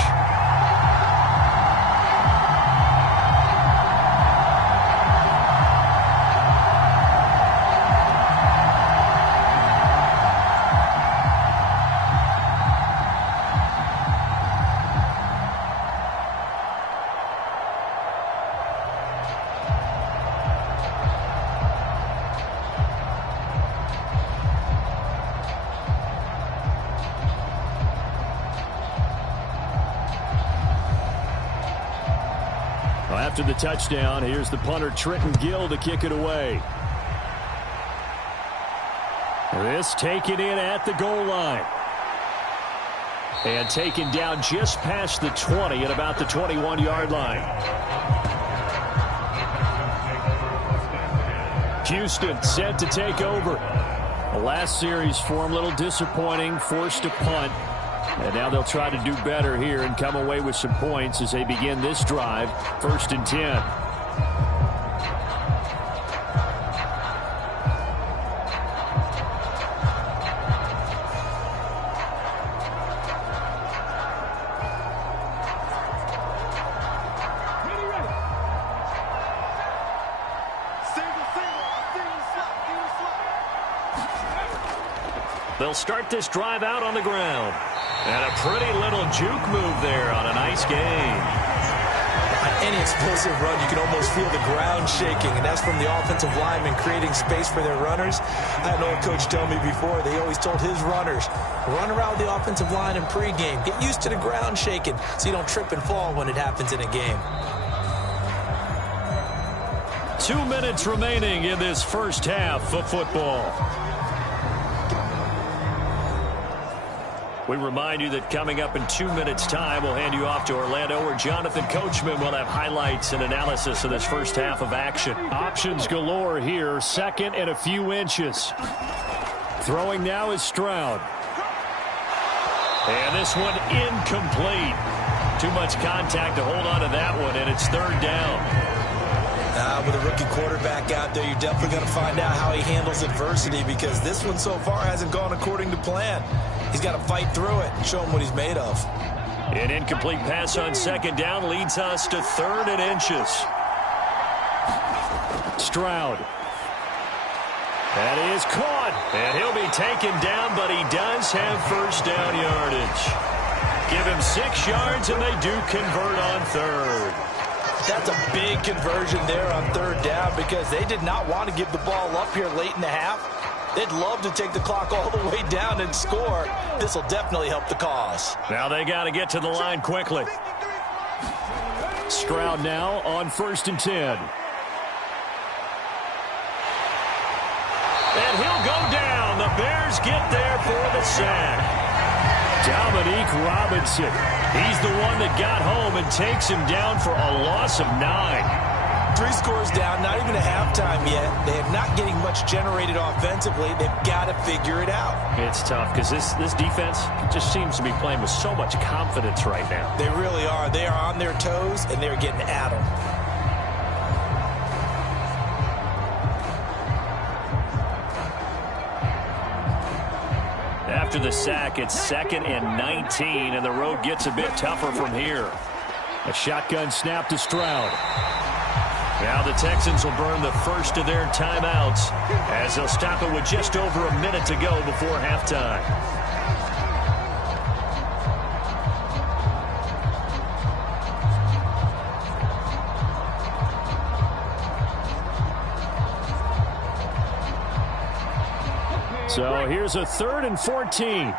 After the touchdown, here's the punter Trenton Gill to kick it away. This taken in at the goal line. And taken down just past the 20 at about the 21-yard line. Houston set to take over. The last series for him, a little disappointing, forced to punt. And now they'll try to do better here and come away with some points as they begin this drive, 1st and 10. They'll start this drive out on the ground. And a pretty little juke move there on a nice game. On any explosive run, you can almost feel the ground shaking, and that's from the offensive linemen creating space for their runners. I had an old coach tell me before, they always told his runners, run around the offensive line in pregame. Get used to the ground shaking so you don't trip and fall when it happens in a game. 2 minutes remaining in this first half of football. We remind you that coming up in 2 minutes' time, we'll hand you off to Orlando, where Jonathan Coachman will have highlights and analysis of this first half of action. Options galore here, 2nd and a few inches. Throwing now is Stroud. And this one incomplete. Too much contact to hold on to that one, and it's 3rd down. With a rookie quarterback out there, you're definitely going to find out how he handles adversity, because this one so far hasn't gone according to plan. He's got to fight through it and show him what he's made of. An incomplete pass on 2nd down leads us to 3rd and inches. Stroud. That is caught. And he'll be taken down, but he does have 1st down yardage. Give him 6 yards, and they do convert on 3rd. That's a big conversion there on 3rd down, because they did not want to give the ball up here late in the half. They'd love to take the clock all the way down and score. This will definitely help the cause. Now they got to get to the line quickly. Stroud now on 1st and 10. And he'll go down. The Bears get there for the sack. Dominique Robinson. He's the one that got home and takes him down for a loss of 9. 3 scores down, not even a halftime yet. They are not getting much generated offensively. They've got to figure it out. It's tough because this defense just seems to be playing with so much confidence right now. They really are. They are on their toes, and they're getting at them. After the sack, it's 2nd and 19, and the road gets a bit tougher from here. A shotgun snap to Stroud. Now the Texans will burn the first of their timeouts as they'll stop it with just over a minute to go before halftime. So here's a 3rd and 14.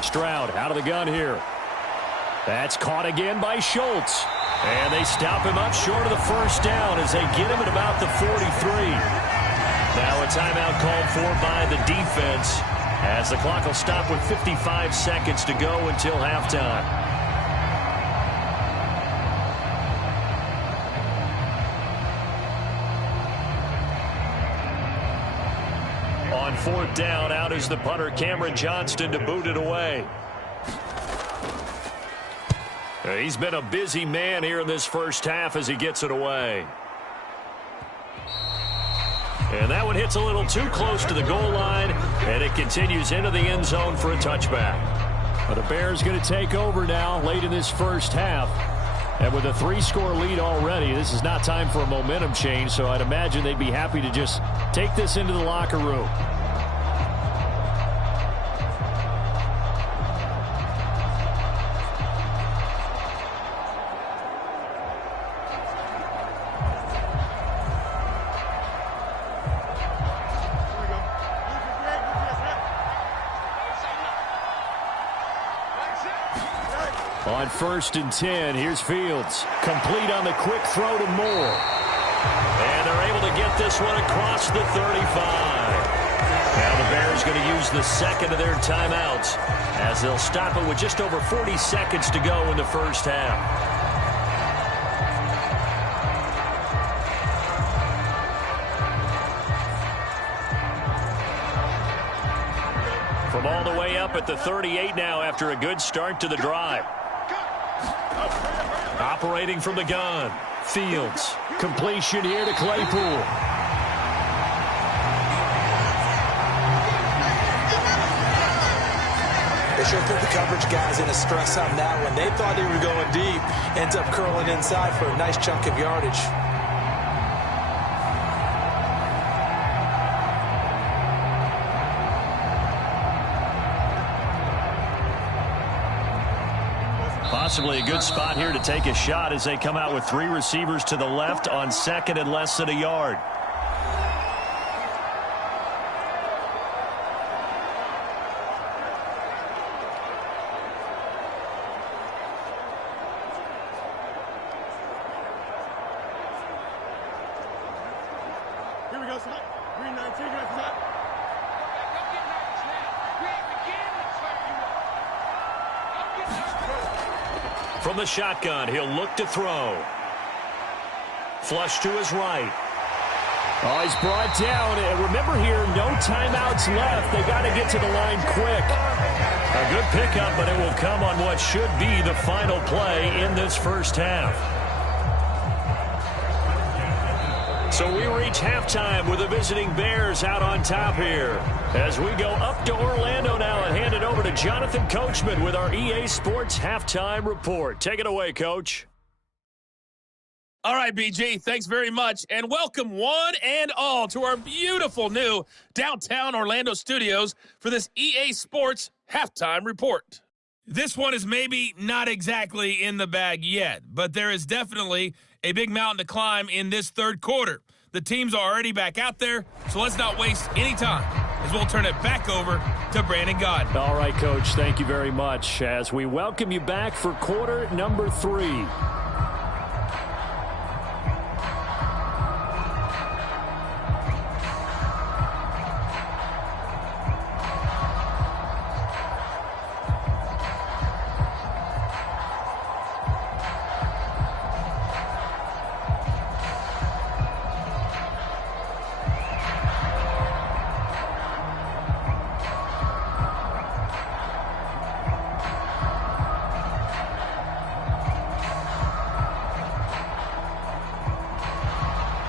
Stroud out of the gun here. That's caught again by Schultz. And they stop him up short of the 1st down as they get him at about the 43. Now a timeout called for by the defense as the clock will stop with 55 seconds to go until halftime. On 4th down, out is the punter Cameron Johnston to boot it away. He's been a busy man here in this first half as he gets it away. And that one hits a little too close to the goal line, and it continues into the end zone for a touchback. But the Bears going to take over now late in this first half. And with a 3-score lead already, this is not time for a momentum change, so I'd imagine they'd be happy to just take this into the locker room. On 1st and 10, here's Fields. Complete on the quick throw to Moore. And they're able to get this one across the 35. Now the Bears going to use the second of their timeouts as they'll stop it with just over 40 seconds to go in the first half. From all the way up at the 38 now after a good start to the drive. Operating from the gun. Fields. Completion here to Claypool. They sure put the coverage guys in a stress on that one. They thought they were going deep. Ends up curling inside for a nice chunk of yardage. Possibly a good spot here to take a shot as they come out with 3 receivers to the left on 2nd and less than a yard. Here we go, son. Green 19, right for that. From the shotgun, he'll look to throw. Flush to his right. Oh, he's brought down. And remember here, no timeouts left. They got to get to the line quick. A good pickup, but it will come on what should be the final play in this first half. So we reach halftime with the visiting Bears out on top here. As we go up to Orlando now and hand it over to Jonathan Coachman with our EA Sports Halftime Report. Take it away, Coach. All right, BG, thanks very much. And welcome one and all to our beautiful new downtown Orlando studios for this EA Sports Halftime Report. This one is maybe not exactly in the bag yet, but there is definitely a big mountain to climb in this third quarter. The teams are already back out there, so let's not waste any time as we'll turn it back over to Brandon Gaudin. All right, Coach, thank you very much as we welcome you back for quarter number 3.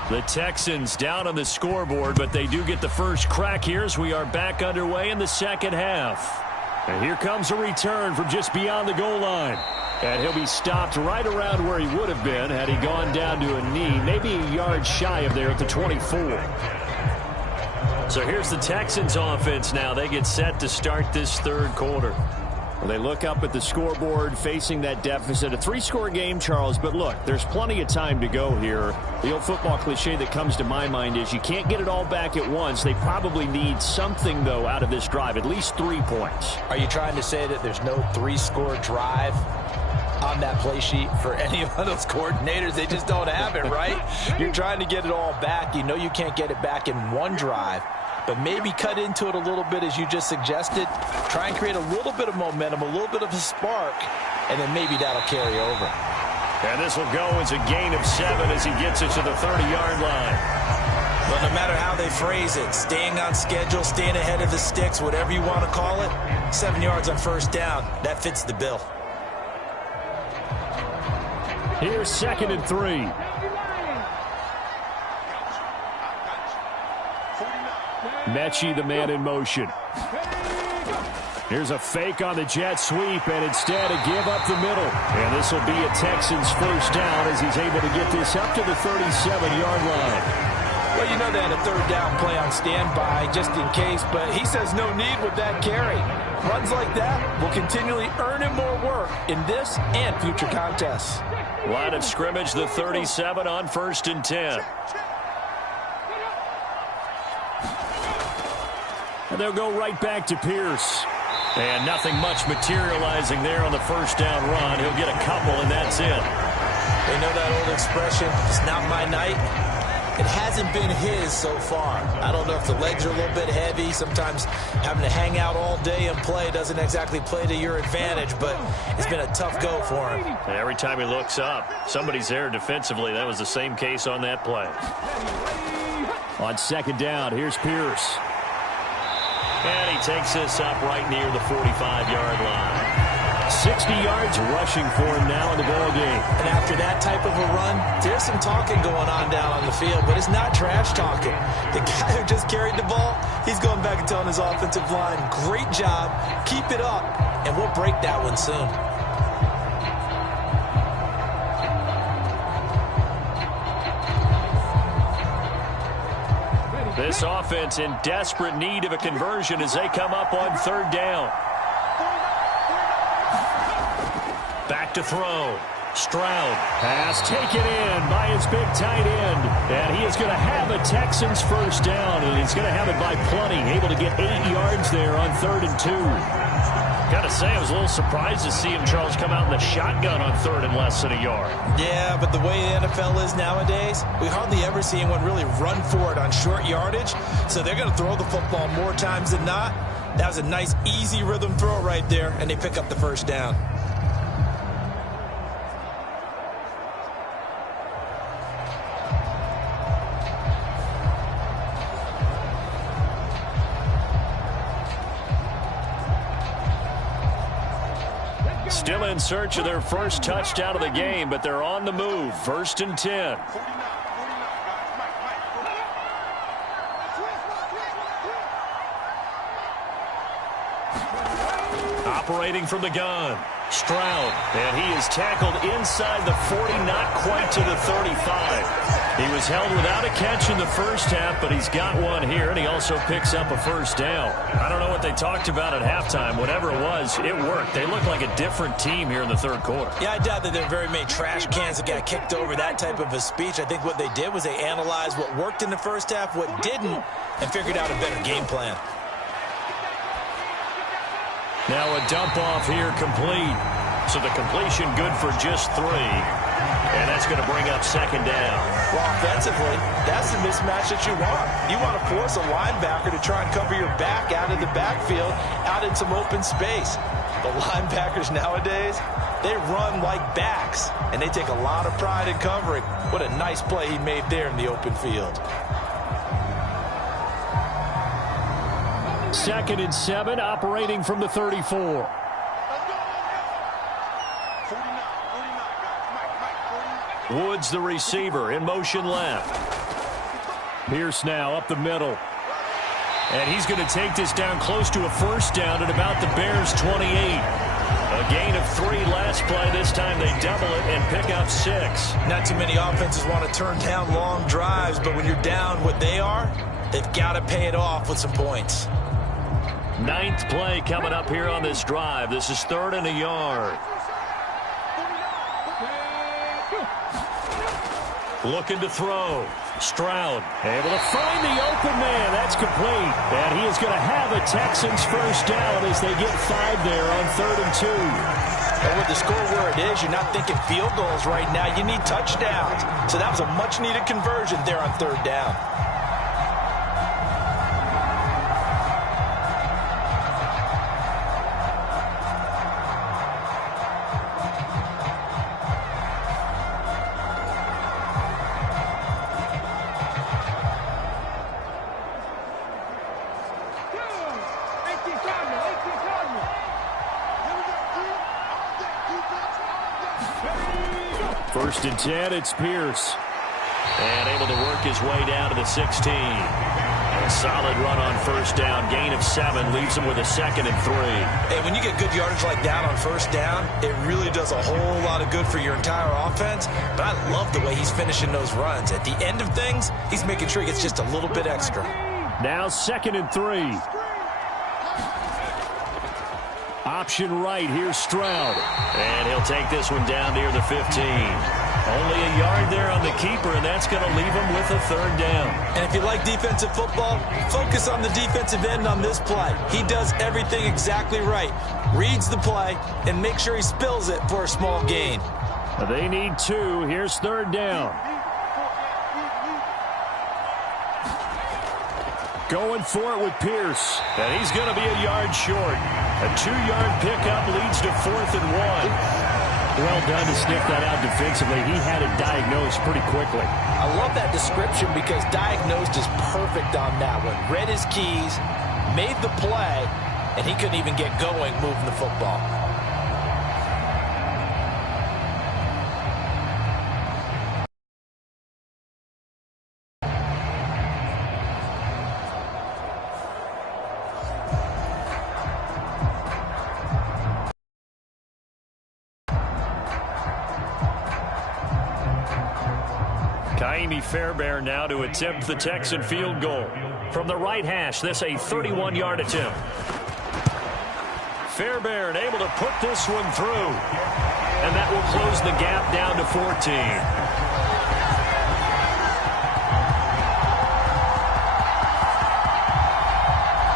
The Texans down on the scoreboard, but they do get the first crack here as we are back underway in the second half. And here comes a return from just beyond the goal line. And he'll be stopped right around where he would have been had he gone down to a knee, maybe a yard shy of there at the 24. So here's the Texans offense now. They get set to start this third quarter. Well, they look up at the scoreboard facing that deficit. A 3-score game, Charles, but look, there's plenty of time to go here. The old football cliche that comes to my mind is you can't get it all back at once. They probably need something, though, out of this drive, at least 3 points. Are you trying to say that there's no 3-score drive on that play sheet for any of those coordinators? They just don't have it, right? You're trying to get it all back. You know you can't get it back in one drive. But maybe cut into it a little bit as you just suggested. Try and create a little bit of momentum, a little bit of a spark, and then maybe that'll carry over. And this will go as a gain of 7 as he gets it to the 30-yard line. Well, no matter how they phrase it, staying on schedule, staying ahead of the sticks, whatever you want to call it, 7 yards on first down, that fits the bill. Here's 2nd and 3. Mechie, the man in motion. Here's a fake on the jet sweep, and instead a give up the middle. And this will be a Texans first down as he's able to get this up to the 37-yard line. Well, you know they had a third down play on standby just in case, but he says no need with that carry. Runs like that will continually earn him more work in this and future contests. Line of scrimmage, the 37 on 1st and 10. And they'll go right back to Pierce. And nothing much materializing there on the first down run. He'll get a couple, and that's it. They know that old expression, it's not my night. It hasn't been his so far. I don't know if the legs are a little bit heavy. Sometimes having to hang out all day and play doesn't exactly play to your advantage, but it's been a tough go for him. And every time he looks up, somebody's there defensively. That was the same case on that play. On second down, here's Pierce. And he takes this up right near the 45-yard line. 60 yards rushing for him now in the ball game. And after that type of a run, there's some talking going on down on the field, but it's not trash talking. The guy who just carried the ball, he's going back and telling his offensive line, great job, keep it up, and we'll break that one soon. This offense in desperate need of a conversion as they come up on third down. Back to throw. Stroud. Pass taken in by his big tight end. And he is going to have a Texans first down, and he's going to have it by plenty. Able to get 8 yards there on 3rd and 2. Got to say, I was a little surprised to see him, Charles, come out in the shotgun on 3rd and less than a yard. Yeah, but the way the NFL is nowadays, we hardly ever see anyone really run for it on short yardage. So they're going to throw the football more times than not. That was a nice, easy rhythm throw right there, and they pick up the first down. Still in search of their first touchdown of the game, but they're on the move. 1st and 10. Operating from the gun. Stroud, and he is tackled inside the 40, not quite to the 35. He was held without a catch in the first half, but he's got one here, and he also picks up a first down. I don't know what they talked about at halftime. Whatever it was, it worked. They look like a different team here in the third quarter. Yeah, I doubt that there are very many trash cans that got kicked over that type of a speech. I think what they did was they analyzed what worked in the first half, what didn't, and figured out a better game plan. Now a dump off here complete. So the completion good for just 3. And that's going to bring up second down. Well, offensively, that's the mismatch that you want. You want to force a linebacker to try and cover your back out of the backfield, out in some open space. The linebackers nowadays, they run like backs, and they take a lot of pride in covering. What a nice play he made there in the open field. 2nd and 7, operating from the 34. Woods, the receiver, in motion left. Pierce now up the middle. And he's going to take this down close to a first down at about the Bears' 28. A gain of 3 last play. This time they double it and pick up 6. Not too many offenses want to turn down long drives, but when you're down what they are, they've got to pay it off with some points. 9th play coming up here on this drive. This is 3rd and a yard. Looking to throw. Stroud able to find the open man. That's complete. And he is going to have a Texans first down as they get 5 there on 3rd and 2. And with the score where it is, you're not thinking field goals right now. You need touchdowns. So that was a much-needed conversion there on 3rd down. First and 10, it's Pierce. And able to work his way down to the 16. A solid run on first down. Gain of 7 leaves him with a 2nd and 3. Hey, when you get good yardage like that on first down, it really does a whole lot of good for your entire offense. But I love the way he's finishing those runs. At the end of things, he's making sure he gets just a little bit extra. Now 2nd and 3. Option right, here's Stroud. And he'll take this one down near the 15. Only a yard there on the keeper, and that's going to leave him with a third down. And if you like defensive football, focus on the defensive end on this play. He does everything exactly right. Reads the play and make sure he spills it for a small gain. They need 2. Here's third down. Going for it with Pierce. And he's going to be a yard short. A 2-yard pickup leads to 4th and 1. Well done to sniff that out defensively. He had it diagnosed pretty quickly. I love that description because diagnosed is perfect on that one. Read his keys, made the play, and he couldn't even get going moving the football. Fairbairn now to attempt the Texan field goal. From the right hash, this a 31-yard attempt. Fairbairn able to put this one through. And that will close the gap down to 14.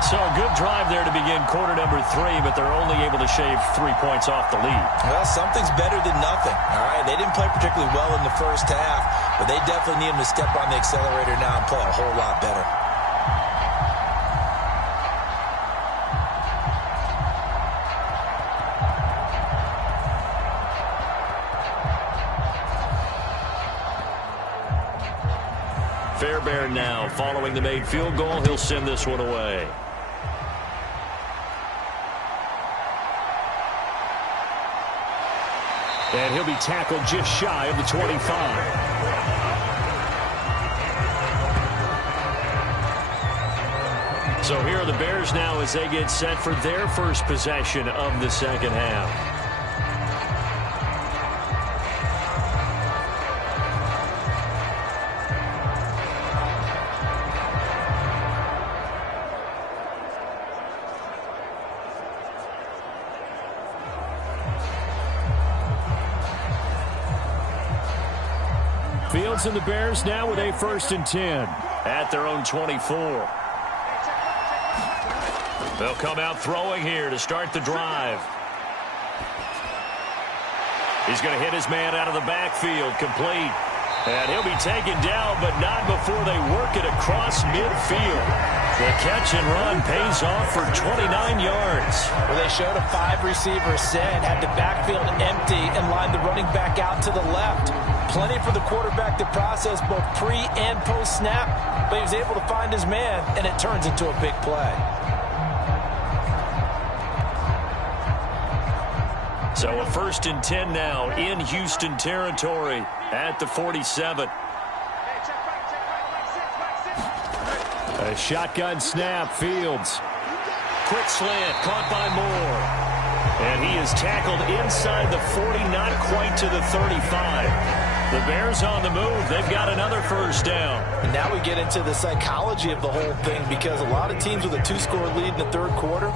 So a good drive there to begin quarter number 3, but they're only able to shave 3 points off the lead. Well, something's better than nothing. All right, they didn't play particularly well in the first half, but they definitely need him to step on the accelerator now and play a whole lot better. Fairbairn now following the made field goal. He'll send this one away. And he'll be tackled just shy of the 25. So here are the Bears now as they get set for their first possession of the second half. Fields and the Bears now with a 1st and 10 at their own 24. They'll come out throwing here to start the drive. He's going to hit his man out of the backfield, complete. And he'll be taken down, but not before they work it across midfield. The catch and run pays off for 29 yards. Well, they showed a 5-receiver set, had the backfield empty, and lined the running back out to the left. Plenty for the quarterback to process both pre and post snap, but he was able to find his man, and it turns into a big play. So a 1st and 10 now in Houston territory at the 47. A shotgun snap, Fields. Quick slant, caught by Moore. And he is tackled inside the 40, not quite to the 35. The Bears on the move. They've got another 1st down. And now we get into the psychology of the whole thing because a lot of teams with a 2-score lead in the 3rd quarter,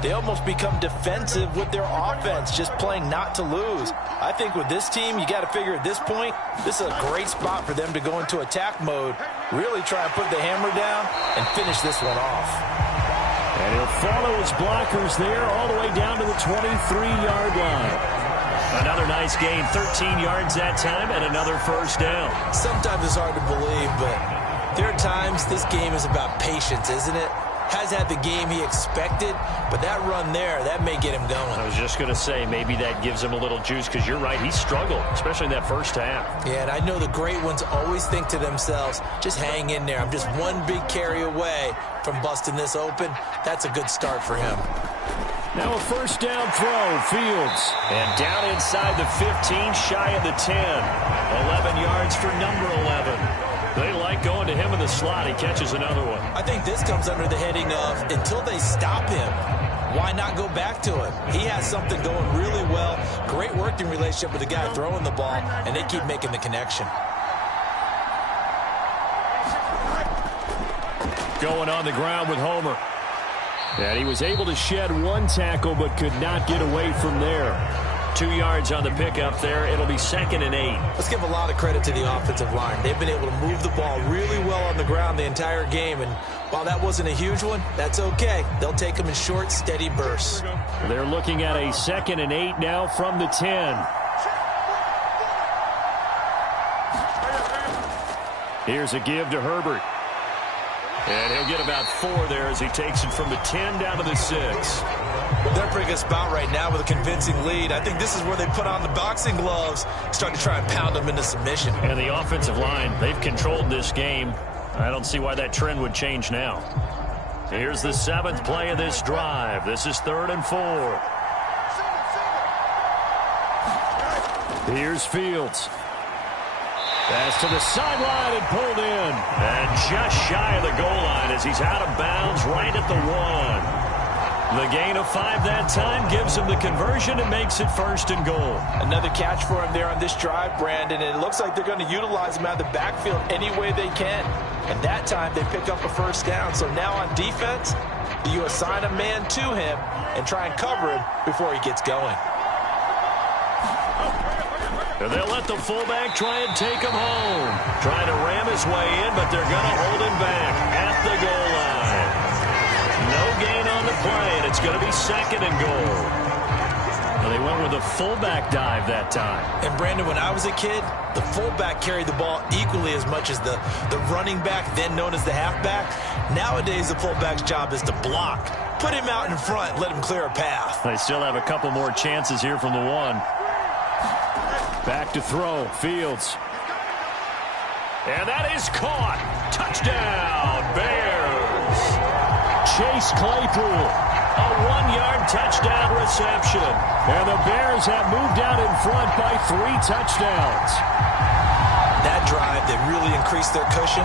they almost become defensive with their offense, just playing not to lose. I think with this team, you got to figure at this point, this is a great spot for them to go into attack mode, really try and put the hammer down and finish this one off. And he'll follow his blockers there all the way down to the 23-yard line. Another nice gain, 13 yards that time, and another 1st down. Sometimes it's hard to believe, but there are times this game is about patience, isn't it? Has had the game he expected, but that run there, that may get him going. I was just going to say, maybe that gives him a little juice, because you're right, he struggled, especially in that first half. Yeah, and I know the great ones always think to themselves, just hang in there. I'm just one big carry away from busting this open. That's a good start for him. Now a 1st down throw, Fields. And down inside the 15, shy of the 10. 11 yards for number 11. They like going to him in the slot. He catches another one. I think this comes under the heading of until they stop him, why not go back to him? He has something going really well. Great working relationship with the guy throwing the ball, and they keep making the connection. Going on the ground with Homer. And he was able to shed one tackle but could not get away from there. 2 yards on the pickup there. It'll be 2nd and 8. Let's give a lot of credit to the offensive line. They've been able to move the ball really well on the ground the entire game, and while that wasn't a huge one, that's okay. They'll take them in short, steady bursts. They're looking at a 2nd and 8 now from the 10. Here's a give to Herbert. And he'll get about 4 there as he takes it from the 10 down to the 6. Well, they're bringing a spot right now with a convincing lead. I think this is where they put on the boxing gloves, start to try and pound them into submission. And the offensive line, they've controlled this game. I don't see why that trend would change now. Here's the 7th play of this drive. This is 3rd and 4. Here's Fields. Pass to the sideline and pulled in. And just shy of the goal line as he's out of bounds right at the 1. The gain of 5 that time gives him the conversion and makes it 1st and goal. Another catch for him there on this drive, Brandon, and it looks like they're going to utilize him out of the backfield any way they can. And that time they pick up a 1st down. So now on defense, you assign a man to him and try and cover him before he gets going. And they'll let the fullback try and take him home. Trying to ram his way in, but they're going to hold him back at the goal line. No gain on the play, and it's going to be 2nd and goal. Well, they went with a fullback dive that time. And, Brandon, when I was a kid, the fullback carried the ball equally as much as the running back, then known as the halfback. Nowadays, the fullback's job is to block. Put him out in front, let him clear a path. They still have a couple more chances here from the 1. Back to throw, Fields. And that is caught. Touchdown, Bears. Chase Claypool, a 1-yard touchdown reception. And the Bears have moved out in front by 3 touchdowns. That drive that really increased their cushion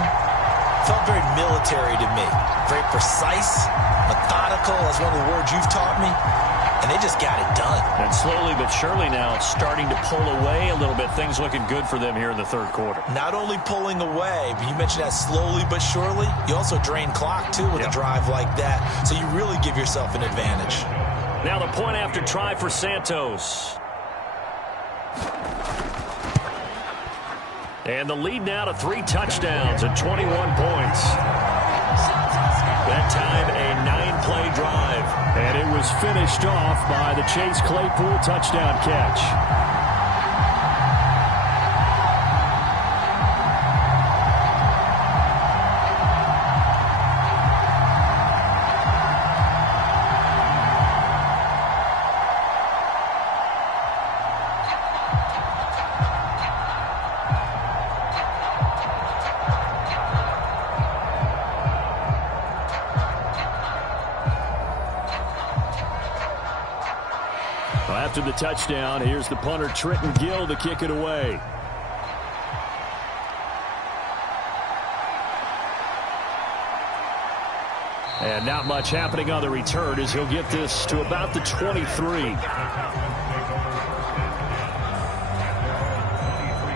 felt very military to me. Very precise, methodical. That's one of the words you've taught me. And they just got it done. And slowly but surely now it's starting to pull away a little bit. Things looking good for them here in the 3rd quarter. Not only pulling away, but you mentioned that slowly but surely. You also drain clock, too, with a drive like that. So you really give yourself an advantage. Now the point after try for Santos. And the lead now to 3 touchdowns and 21 points. That time a 9-play drive. And it was finished off by the Chase Claypool touchdown catch. After the touchdown, here's the punter, Trenton Gill, to kick it away. And not much happening on the return as he'll get this to about the 23.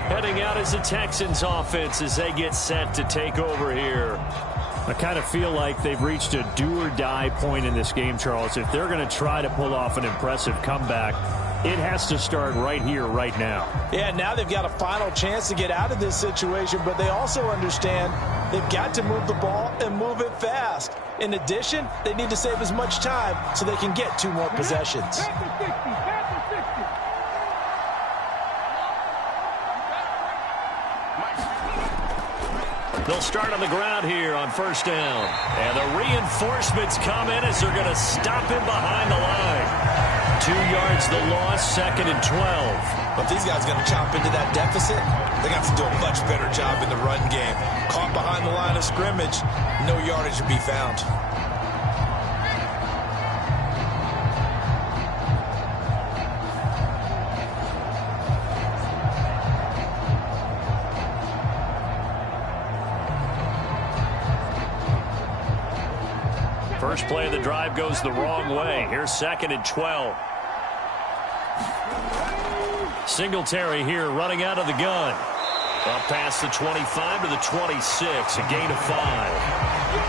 Heading out is the Texans offense as they get set to take over here. I kind of feel like they've reached a do-or-die point in this game, Charles. If they're going to try to pull off an impressive comeback, it has to start right here, right now. Yeah, now they've got a final chance to get out of this situation, but they also understand they've got to move the ball and move it fast. In addition, they need to save as much time so they can get 2 more possessions. They'll start on the ground here on 1st down. And the reinforcements come in as they're going to stop him behind the line. 2 yards the loss, 2nd and 12. But if these guys are going to chop into that deficit, they got to do a much better job in the run game. Caught behind the line of scrimmage, no yardage to be found. First play of the drive goes the wrong way. Here's 2nd and 12. Singletary here running out of the gun. Up past the 25 to the 26, a gain of 5.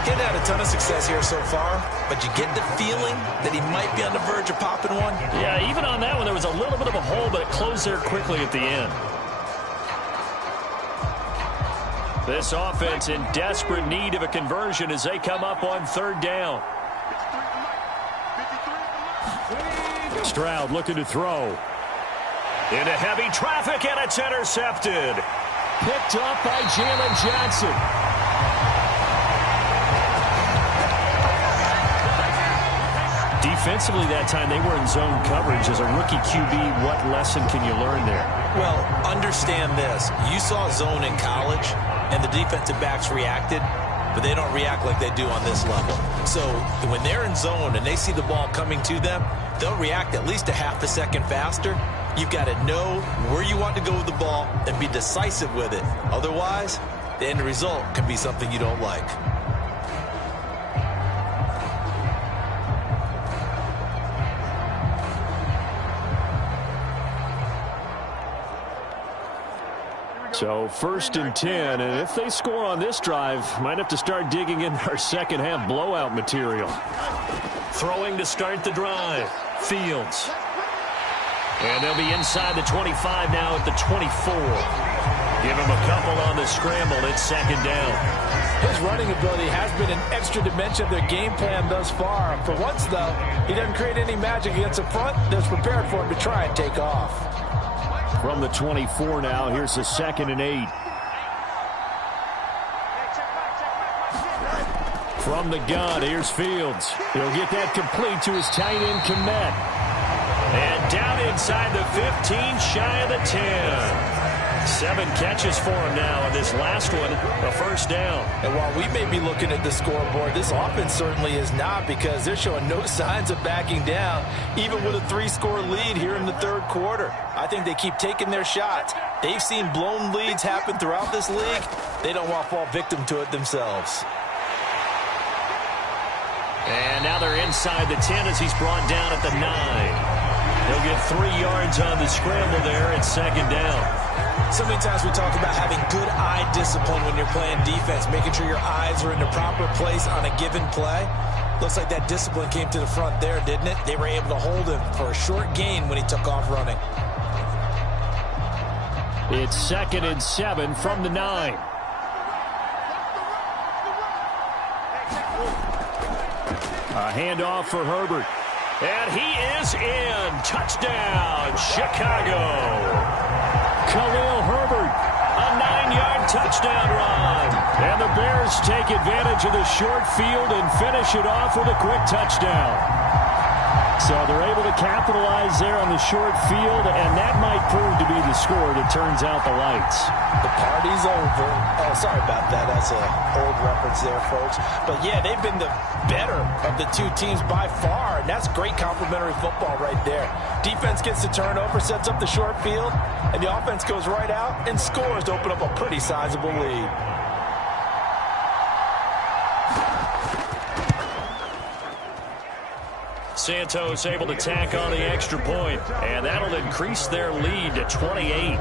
He hasn't had a ton of success here so far, but you get the feeling that he might be on the verge of popping one. Yeah, even on that one, there was a little bit of a hole, but it closed there quickly at the end. This offense in desperate need of a conversion as they come up on 3rd down. Stroud looking to throw. Into heavy traffic, and it's intercepted. Picked up by Jalen Johnson. Defensively that time, they were in zone coverage. As a rookie QB, what lesson can you learn there? Well, understand this. You saw zone in college, and the defensive backs reacted, but they don't react like they do on this level. So when they're in zone and they see the ball coming to them, they'll react at least a half a second faster. You've got to know where you want to go with the ball and be decisive with it. Otherwise, the end result can be something you don't like. So 1st and 10, and if they score on this drive, might have to start digging in our second half blowout material. Throwing to start the drive. Fields. And they'll be inside the 25 now at the 24. Give him a couple on the scramble. It's 2nd down. His running ability has been an extra dimension of their game plan thus far. For once, though, he doesn't create any magic against the front that's prepared for him to try and take off. From the 24 now, here's the 2nd and 8. From the gun, here's Fields. He'll get that complete to his tight end, Komet. And down inside the 15, shy of the 10. 7 catches for him now, and this last one, a 1st down. And while we may be looking at the scoreboard, this offense certainly is not, because they're showing no signs of backing down, even with a 3-score lead here in the 3rd quarter. I think they keep taking their shots. They've seen blown leads happen throughout this league. They don't want to fall victim to it themselves. And now they're inside the 10 as he's brought down at the 9. He'll get 3 yards on the scramble there at 2nd down. So many times we talk about having good eye discipline when you're playing defense, making sure your eyes are in the proper place on a given play. Looks like that discipline came to the front there, didn't it? They were able to hold him for a short gain when he took off running. It's 2nd and 7 from the 9. A handoff for Herbert. And he is in. Touchdown, Chicago. Khalil Herbert, a 9-yard touchdown run. And the Bears take advantage of the short field and finish it off with a quick touchdown. So they're able to capitalize there on the short field, and that might prove to be the score that turns out the lights. The party's over. Oh, sorry about that. That's an old reference there, folks. But, yeah, they've been the better of the two teams by far, and that's great complimentary football right there. Defense gets the turnover, sets up the short field, and the offense goes right out and scores to open up a pretty sizable lead. Santos able to tack on the extra point, and that'll increase their lead to 28.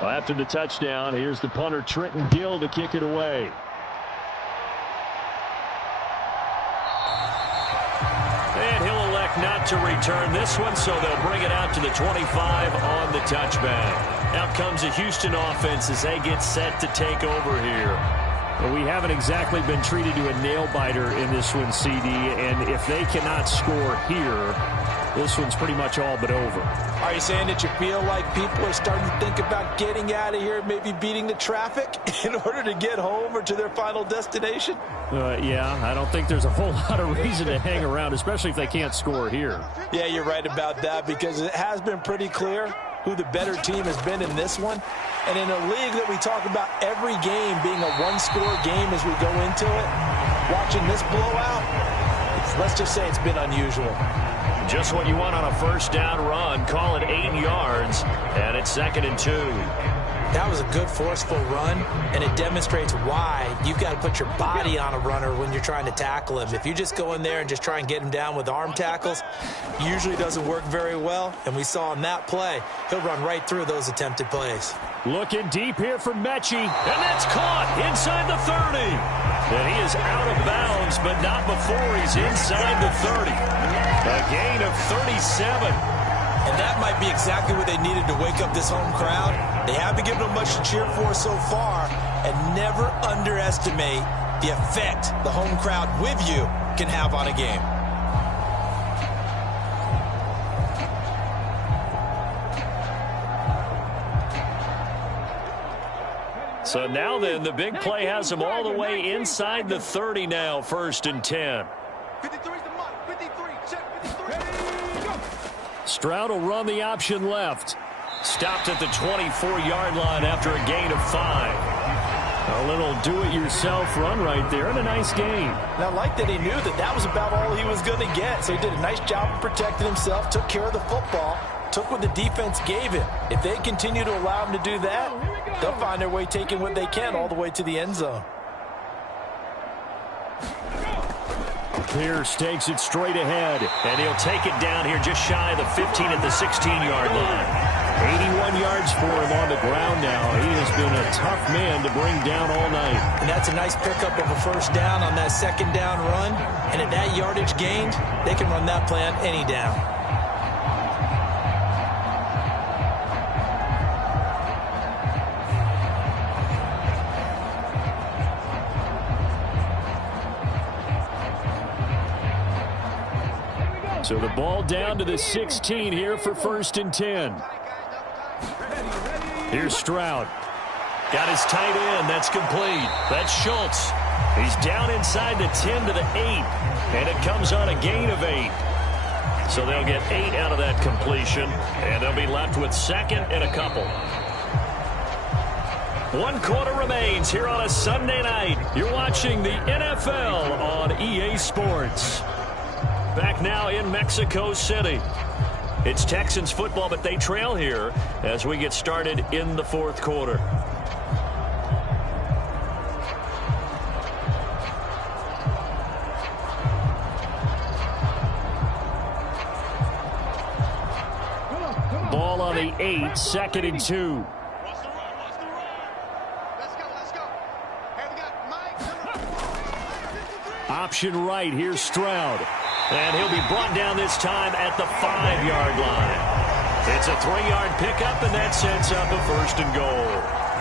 Well, after the touchdown, here's the punter, Trenton Gill, to kick it away. And he'll elect not to return this one, so they'll bring it out to the 25 on the touchback. Out comes the Houston offense as they get set to take over here. Well, we haven't exactly been treated to a nail-biter in this one, CD, and if they cannot score here, this one's pretty much all but over. Are you saying that you feel like people are starting to think about getting out of here, maybe beating the traffic in order to get home or to their final destination? Yeah, I don't think there's a whole lot of reason to hang around, especially if they can't score here. Yeah, you're right about that, because it has been pretty clear who the better team has been in this one. And in a league that we talk about every game being a one-score game as we go into it, watching this blowout, let's just say it's been unusual. Just what you want on a first down run. Call it 8 yards, and it's 2nd and 2. That was a good forceful run, and it demonstrates why you've got to put your body on a runner when you're trying to tackle him. If you just go in there and just try and get him down with arm tackles, usually doesn't work very well, and we saw in that play, he'll run right through those attempted plays. Looking deep here for Mechie, and that's caught inside the 30. And he is out of bounds, but not before he's inside the 30. A gain of 37. And that might be exactly what they needed to wake up this home crowd. They haven't given them much to cheer for so far, and never underestimate the effect the home crowd with you can have on a game. So now then, the big play has them all the way inside the 30 now, 1st and 10. 53's the mark. 53. Check 53. Stroud will run the option left. Stopped at the 24-yard line after a gain of 5. A little do-it-yourself run right there, and a nice gain. And I like that he knew that that was about all he was going to get. So he did a nice job of protecting himself, took care of the football, took what the defense gave him. If they continue to allow him to do that, they'll find their way taking what they can all the way to the end zone. Pierce takes it straight ahead, and he'll take it down here just shy of the 15 at the 16-yard line. 81 yards for him on the ground now. He has been a tough man to bring down all night. And that's a nice pickup of a first down on that second down run. And at that yardage gained, they can run that play on any down. So the ball down to the 16 here for 1st and 10. Here's Stroud. Got his tight end. That's complete. That's Schultz. He's down inside the 10 to the 8. And it comes on a gain of 8. So they'll get 8 out of that completion. And they'll be left with 2nd and a couple. 1 quarter remains here on a Sunday night. You're watching the NFL on EA Sports. Back now in Mexico City. It's Texans football, but they trail here as we get started in the 4th quarter. Ball on the 8, 2nd and 2. Option right, here's Stroud. And he'll be brought down this time at the 5-yard line. It's a 3-yard pickup, and that sets up a 1st and goal.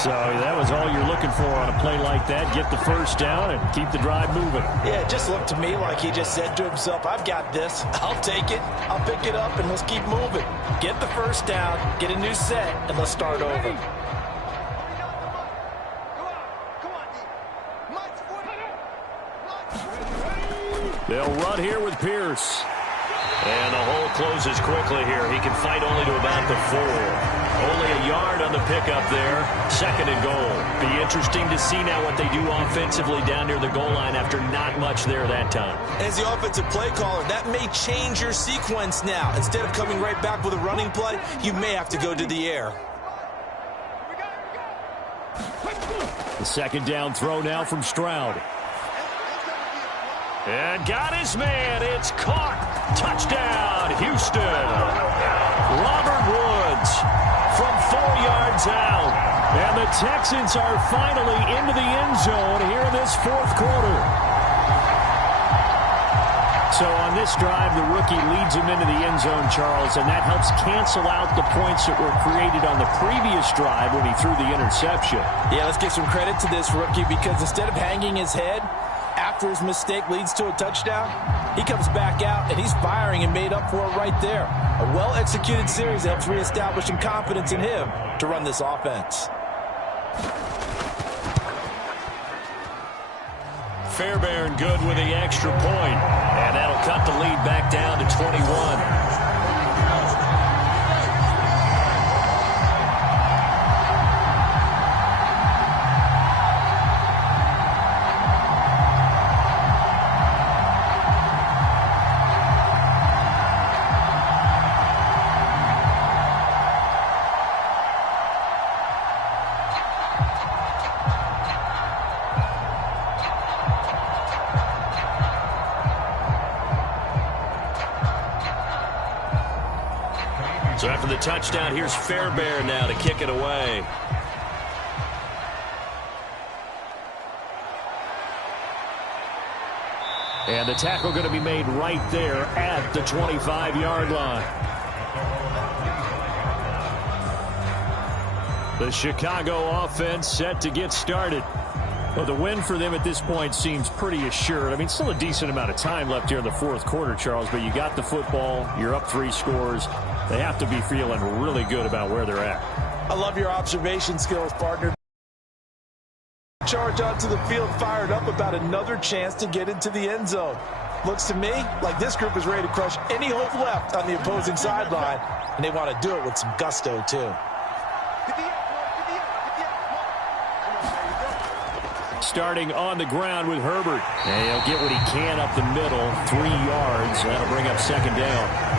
So that was all you're looking for on a play like that. Get the first down and keep the drive moving. Yeah, it just looked to me like he just said to himself, I've got this. I'll take it. I'll pick it up, and let's keep moving. Get the first down, get a new set, and let's start over. They'll run here with Pierce. And the hole closes quickly here. He can fight only to about the 4. Only a yard on the pickup there. 2nd and goal. Be interesting to see now what they do offensively down near the goal line after not much there that time. As the offensive play caller, that may change your sequence now. Instead of coming right back with a running play, you may have to go to the air. The 2nd down throw now from Stroud. And got his man. It's caught. Touchdown, Houston. Robert Woods from 4 yards out. And the Texans are finally into the end zone here in this 4th quarter. So on this drive, the rookie leads him into the end zone, Charles, and that helps cancel out the points that were created on the previous drive when he threw the interception. Yeah, let's give some credit to this rookie, because instead of hanging his head after his mistake leads to a touchdown, He comes back out, and he's firing and made up for it right there. A well-executed series helps reestablish some confidence in him to run this offense. Fairbairn good with the extra point, and that'll cut the lead back down to 21. So after the touchdown, here's Fairbairn now to kick it away. And the tackle going to be made right there at the 25-yard line. The Chicago offense set to get started. Well, the win for them at this point seems pretty assured. I mean, still a decent amount of time left here in the fourth quarter, Charles, but you got the football, you're up 3 scores. They have to be feeling really good about where they're at. I love your observation skills, partner. Charge onto the field, fired up about another chance to get into the end zone. Looks to me like this group is ready to crush any hope left on the opposing sideline, and they want to do it with some gusto, too. Starting on the ground with Herbert. And he'll get what he can up the middle, 3 yards. That'll bring up second down.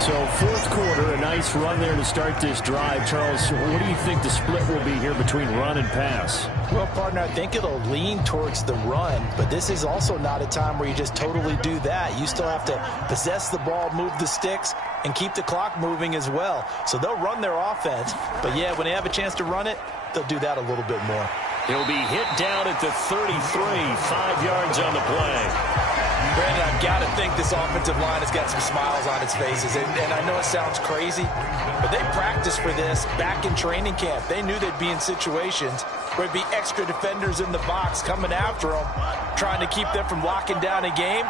So fourth quarter, a nice run there to start this drive. Charles, what do you think the split will be here between run and pass? Well, partner, I think it'll lean towards the run, but this is also not a time where you just totally do that. You still have to possess the ball, move the sticks, and keep the clock moving as well. So they'll run their offense, but yeah, when they have a chance to run it, they'll do that a little bit more. He'll be hit down at the 33, 5 yards on the play. Brandon, I've got to think this offensive line has got some smiles on its faces, and I know it sounds crazy, but they practiced for this back in training camp. They knew they'd be in situations where there'd be extra defenders in the box coming after them, trying to keep them from locking down a game.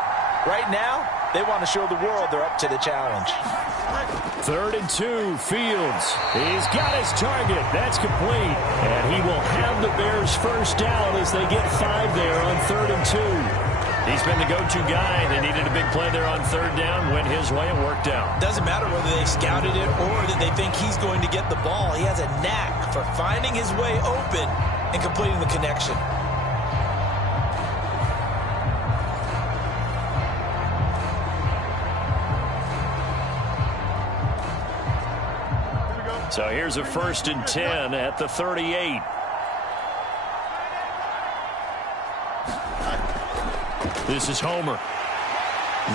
Right now, they want to show the world they're up to the challenge. 3rd and 2, Fields. He's got his target. That's complete. And he will have the Bears first down as they get 5 there on 3rd and 2. He's been the go-to guy. They needed a big play there on 3rd down. Went his way and worked out. Doesn't matter whether they scouted it or that they think he's going to get the ball. He has a knack for finding his way open and completing the connection. So here's a 1st and 10 at the 38. This is Homer.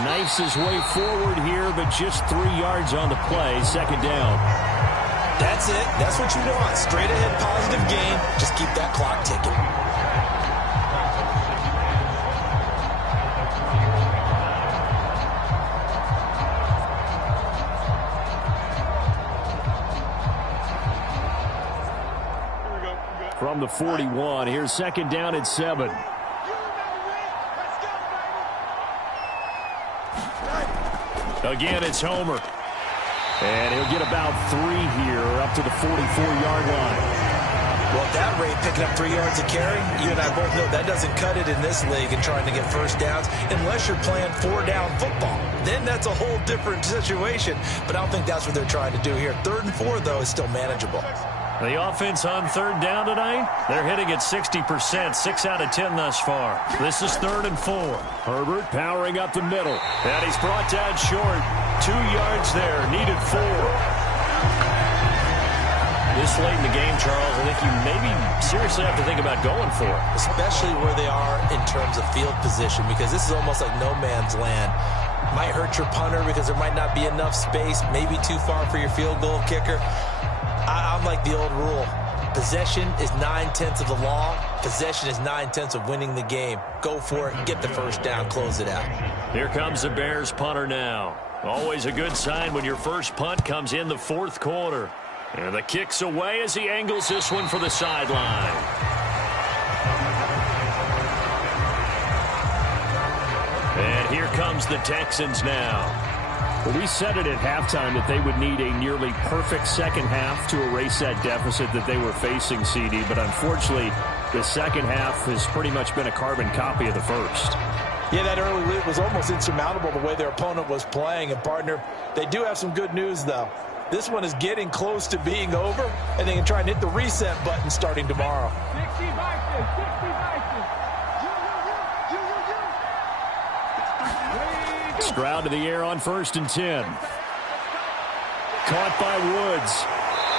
Knifes his way forward here, but just 3 yards on the play. Second down. That's it. That's what you want. Straight ahead positive gain. Just keep that clock ticking. From the 41, here's 2nd down and 7. Again, it's Homer. And he'll get about 3 here up to the 44-yard line. Well, at that rate, picking up 3 yards a carry, you and I both know that doesn't cut it in this league and trying to get first downs unless you're playing 4-down football. Then that's a whole different situation. But I don't think that's what they're trying to do here. 3rd and 4, though, is still manageable. The offense on 3rd down tonight, they're hitting at 60%, 6 out of 10 thus far. This is 3rd and 4. Herbert powering up the middle. And he's brought down short. 2 yards there, needed 4. This late in the game, Charles, I think you maybe seriously have to think about going for it. Especially where they are in terms of field position, because this is almost like no man's land. Might hurt your punter because there might not be enough space, maybe too far for your field goal kicker. I'm like the old rule. Possession is 9/10 of the law. Possession is 9/10 of winning the game. Go for it. Get the first down. Close it out. Here comes the Bears punter now. Always a good sign when your first punt comes in the 4th quarter. And the kick's away as he angles this one for the sideline. And here comes the Texans now. Well, we said it at halftime that they would need a nearly perfect second half to erase that deficit that they were facing, CD. But unfortunately, the second half has pretty much been a carbon copy of the first. Yeah, that early lead was almost insurmountable the way their opponent was playing. And, partner, they do have some good news, though. This one is getting close to being over, and they can try and hit the reset button starting tomorrow. 60 Vikings, 60 Vikings. Stroud to the air on 1st and 10. Caught by Woods.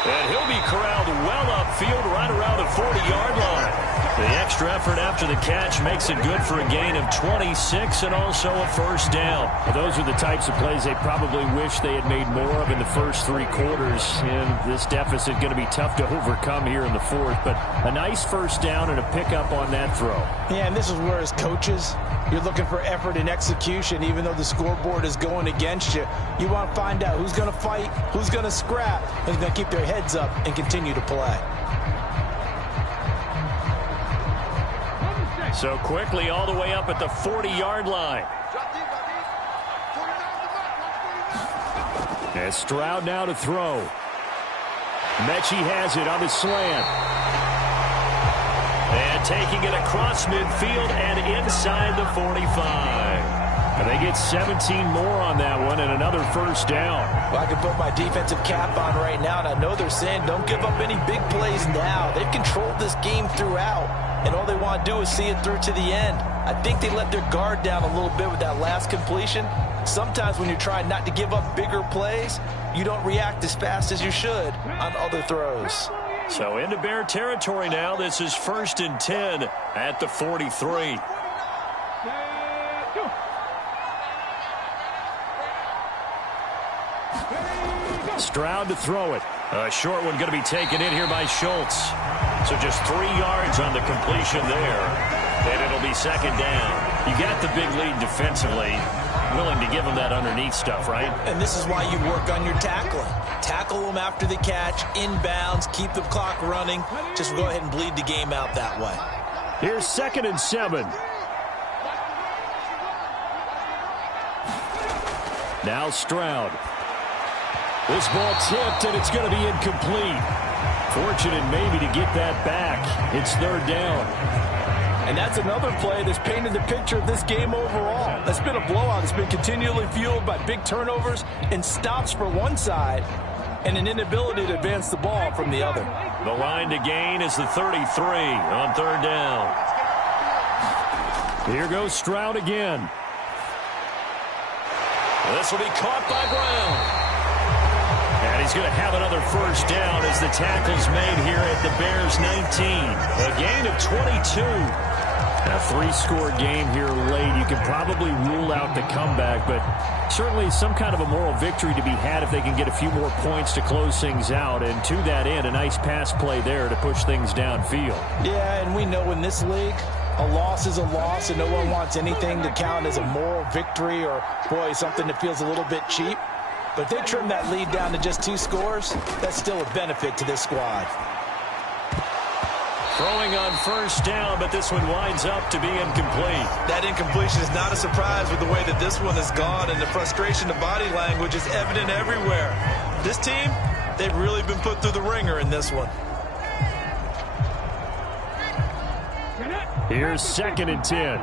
And he'll be corralled well upfield right around the 40-yard line. The extra effort after the catch makes it good for a gain of 26 and also a first down. Well, those are the types of plays they probably wish they had made more of in the first 3 quarters. And this deficit going to be tough to overcome here in the 4th. But a nice first down and a pickup on that throw. Yeah, and this is where as coaches, you're looking for effort and execution. Even though the scoreboard is going against you, you want to find out who's going to fight, who's going to scrap, who's going to keep their heads up and continue to play. So quickly all the way up at the 40-yard line. And Stroud now to throw. Mechie has it on the slant. And taking it across midfield and inside the 45. And they get 17 more on that one and another first down. Well, I can put my defensive cap on right now, and I know they're saying don't give up any big plays now. They've controlled this game throughout, and all they want to do is see it through to the end. I think they let their guard down a little bit with that last completion. Sometimes when you're trying not to give up bigger plays, you don't react as fast as you should on other throws. So into Bear territory now. This is 1st and 10 at the 43. Stroud to throw it. A short one going to be taken in here by Schultz. So just 3 yards on the completion there. And it'll be 2nd down. You got the big lead defensively. Willing to give them that underneath stuff, right? And this is why you work on your tackling. Tackle them after the catch, inbounds, keep the clock running. Just go ahead and bleed the game out that way. Here's 2nd and 7. Now Stroud. This ball tipped, and it's going to be incomplete. Fortunate maybe to get that back. It's 3rd down. And that's another play that's painted the picture of this game overall. That's been a blowout. It's been continually fueled by big turnovers and stops for one side and an inability to advance the ball from the other. The line to gain is the 33 on 3rd down. Here goes Stroud again. This will be caught by Brown. And he's going to have another first down as the tackle's made here at the Bears 19. A gain of 22. A 3-score game here late. You can probably rule out the comeback, but certainly some kind of a moral victory to be had if they can get a few more points to close things out. And to that end, a nice pass play there to push things downfield. Yeah, and we know in this league, a loss is a loss, and no one wants anything to count as a moral victory or, boy, something that feels a little bit cheap. But if they trim that lead down to just 2 scores, that's still a benefit to this squad. Throwing on first down, but this one winds up to be incomplete. That incompletion is not a surprise with the way that this one has gone, and the frustration of body language is evident everywhere. This team, they've really been put through the ringer in this one. Here's 2nd and 10.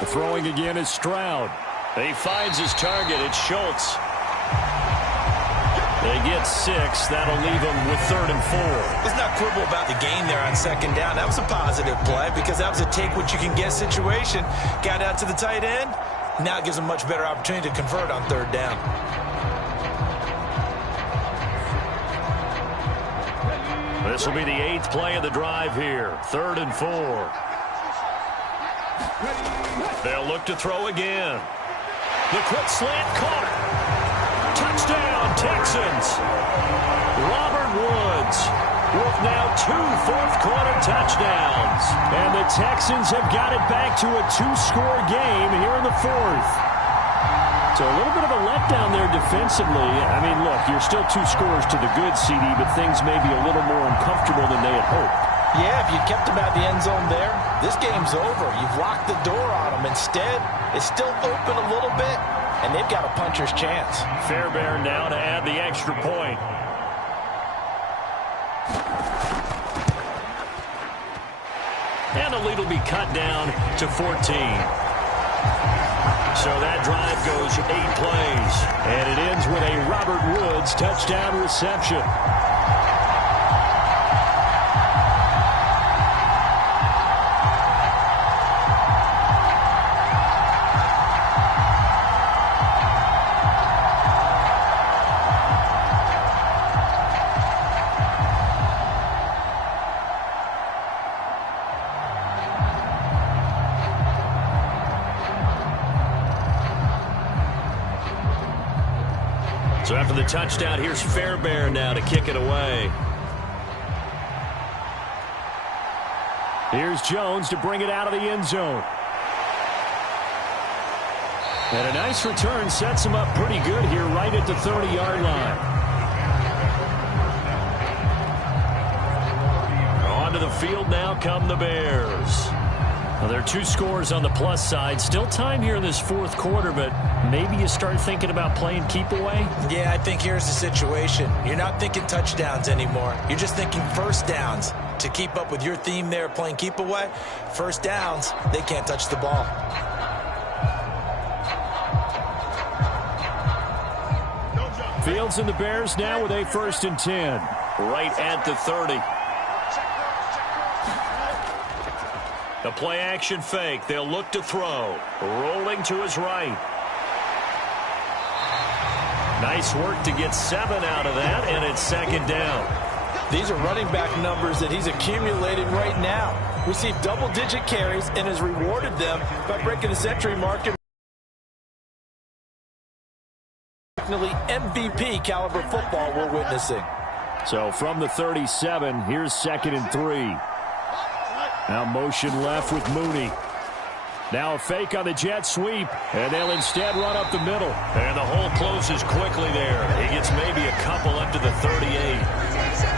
The throwing again is Stroud. He finds his target. It's Schultz. They get 6. That'll leave them with 3rd and 4. Let's not quibble about the gain there on 2nd down. That was a positive play because that was a take-what-you-can-get situation. Got out to the tight end. Now it gives them a much better opportunity to convert on 3rd down. This will be the 8th play of the drive here. 3rd and 4. They'll look to throw again. The quick slant caught. Touchdown, Texans. Robert Woods with now 2 fourth-quarter touchdowns. And the Texans have got it back to a 2-score game here in the 4th. So a little bit of a letdown there defensively. I mean, look, you're still 2 scores to the good, CD, but things may be a little more uncomfortable than they had hoped. Yeah, if you kept them out of the end zone there, this game's over. You've locked the door on them. Instead, it's still open a little bit, and they've got a puncher's chance. Fairbairn now to add the extra point. And the lead will be cut down to 14. So that drive goes 8 plays. And it ends with a Robert Woods touchdown reception. So after the touchdown, here's Fairbairn now to kick it away. Here's Jones to bring it out of the end zone. And a nice return sets him up pretty good here right at the 30-yard line. On to the field now come the Bears. Well, there are 2 scores on the plus side. Still time here in this fourth quarter, but maybe you start thinking about playing keep away? Yeah, I think here's the situation. You're not thinking touchdowns anymore. You're just thinking first downs. To keep up with your theme there, playing keep away, first downs, they can't touch the ball. Fields and the Bears now with a 1st and 10. Right at the 30. The play action fake. They'll look to throw. Rolling to his right. Nice work to get 7 out of that, and it's 2nd down. These are running back numbers that he's accumulating right now. Received double-digit carries and has rewarded them by breaking the century mark. Definitely MVP caliber football we're witnessing. So from the 37, here's 2nd and 3. Now motion left with Mooney. Now a fake on the jet sweep, and they'll instead run up the middle. And the hole closes quickly there. He gets maybe a couple up to the 38.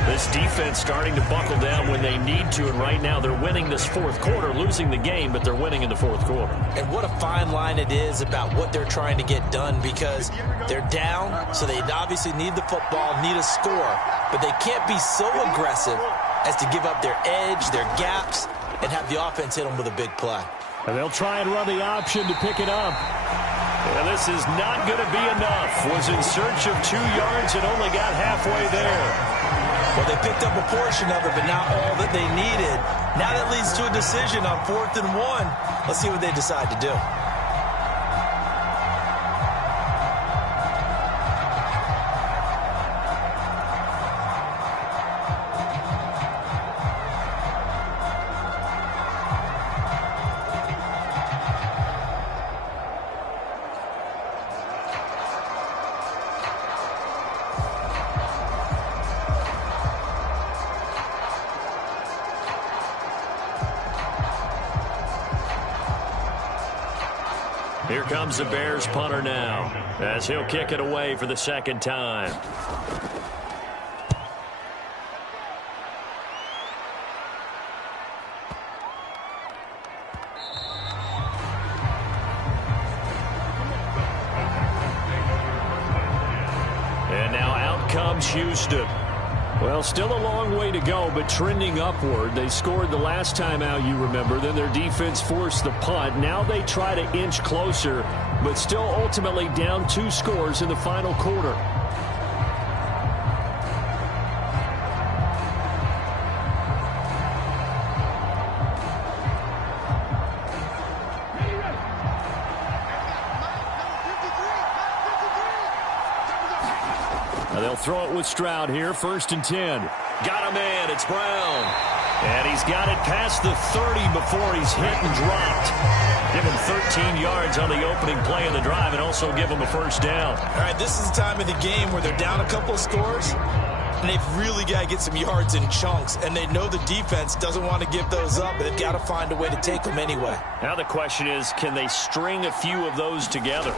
This defense starting to buckle down when they need to, and right now they're winning this fourth quarter, losing the game, but they're winning in the fourth quarter. And what a fine line it is about what they're trying to get done, because they're down, so they obviously need the football, need a score, but they can't be so aggressive as to give up their edge, their gaps, and have the offense hit them with a big play. And they'll try and run the option to pick it up. And this is not going to be enough. Was in search of 2 yards and only got halfway there. Well, they picked up a portion of it, but not all that they needed. Now that leads to a decision on 4th and 1. Let's see what they decide to do. Here comes the Bears punter now, as he'll kick it away for the 2nd time. And now out comes Houston. Well, still a long way to go, but trending upward. They scored the last time out, you remember. Then their defense forced the punt. Now they try to inch closer, but still ultimately down 2 scores in the final quarter. They'll throw it with Stroud here, 1st and 10. Got him in, it's Brown. And he's got it past the 30 before he's hit and dropped. Give him 13 yards on the opening play of the drive and also give him a 1st down. All right, this is the time of the game where they're down a couple of scores, and they've really got to get some yards in chunks, and they know the defense doesn't want to give those up, but they've got to find a way to take them anyway. Now the question is, can they string a few of those together?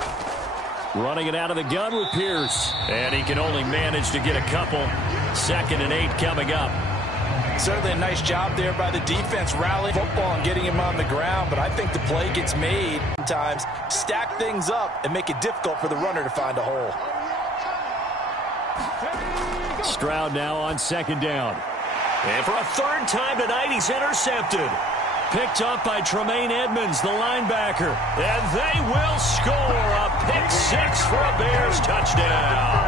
Running it out of the gun with Pierce. And he can only manage to get a couple. 2nd and 8 coming up. Certainly a nice job there by the defense, rallying football and getting him on the ground, but I think the play gets made sometimes, stack things up and make it difficult for the runner to find a hole. Stroud now on second down. And for a third time tonight, he's intercepted. Picked up by Tremaine Edmonds, the linebacker. And they will score a pick six for a Bears touchdown.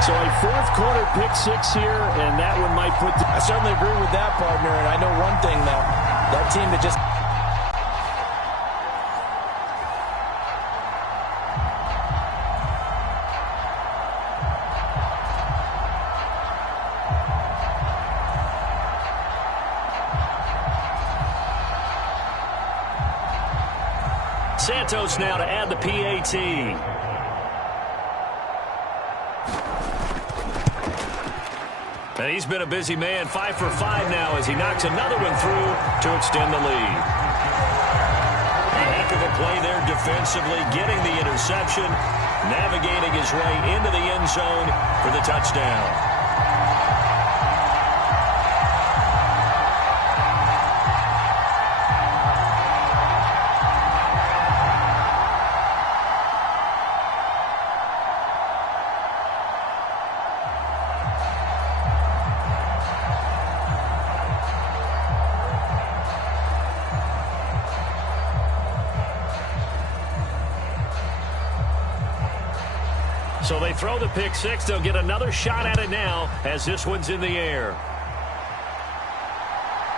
So a fourth quarter pick six here, and that one might put I certainly agree with that, partner, and I know one thing, though. That team that just... Santos now to add the PAT. And he's been a busy man, 5 for 5 now as he knocks another one through to extend the lead. A heck of a play there defensively, getting the interception, navigating his way into the end zone for the touchdown. So they throw the pick six. They'll get another shot at it now as this one's in the air.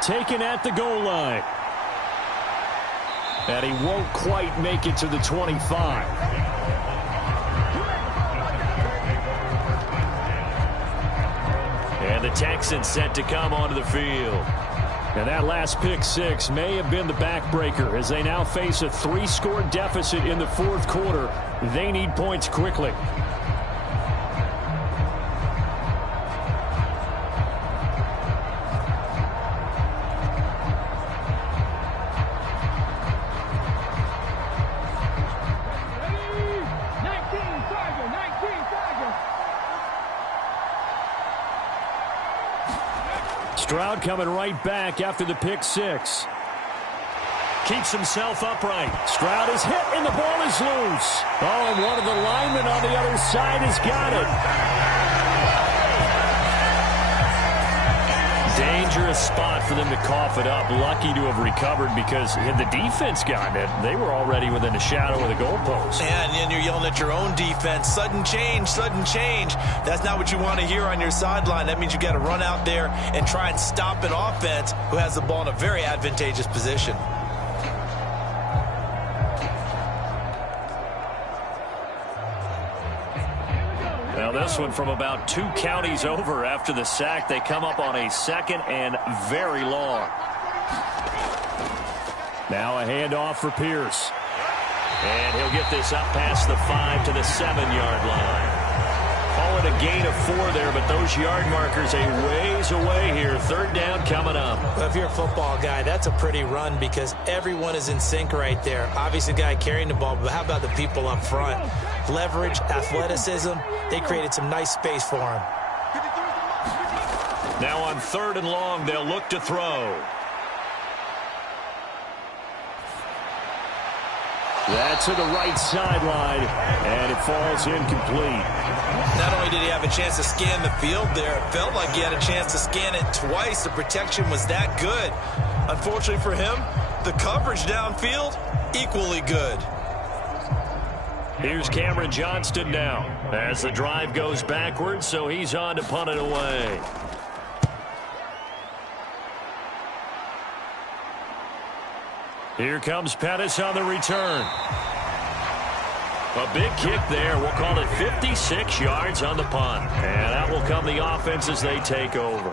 Taken at the goal line. And he won't quite make it to the 25. And the Texans set to come onto the field. And that last pick six may have been the backbreaker as they now face a 3-score deficit in the fourth quarter. They need points quickly. Stroud coming right back after the pick six. Keeps himself upright. Stroud is hit and the ball is loose. Oh, and one of the linemen on the other side has got it. Dangerous spot for them to cough it up. Lucky to have recovered because had the defense gotten it, they were already within a shadow of the goalpost. And then you're yelling at your own defense. Sudden change, sudden change. That's not what you want to hear on your sideline. That means you got to run out there and try and stop an offense who has the ball in a very advantageous position. Now this one from about 2 counties over after the sack. They come up on a second and very long. Now a handoff for Pierce. And he'll get this up past the 5 to the 7-yard line. Call it a gain of 4 there, but those yard markers a ways away here. Third down coming up. Well, if you're a football guy, that's a pretty run because everyone is in sync right there. Obviously, the guy carrying the ball, but how about the people up front? Leverage, athleticism, they created some nice space for him. Now on 3rd and long, they'll look to throw. That's to the right sideline, and it falls incomplete. Not only did he have a chance to scan the field there, it felt like he had a chance to scan it twice. The protection was that good. Unfortunately for him, the coverage downfield, equally good. Here's Cameron Johnston now as the drive goes backwards, so he's on to punt it away. Here comes Pettis on the return. A big kick there. We'll call it 56 yards on the punt. And that will come the offense as they take over.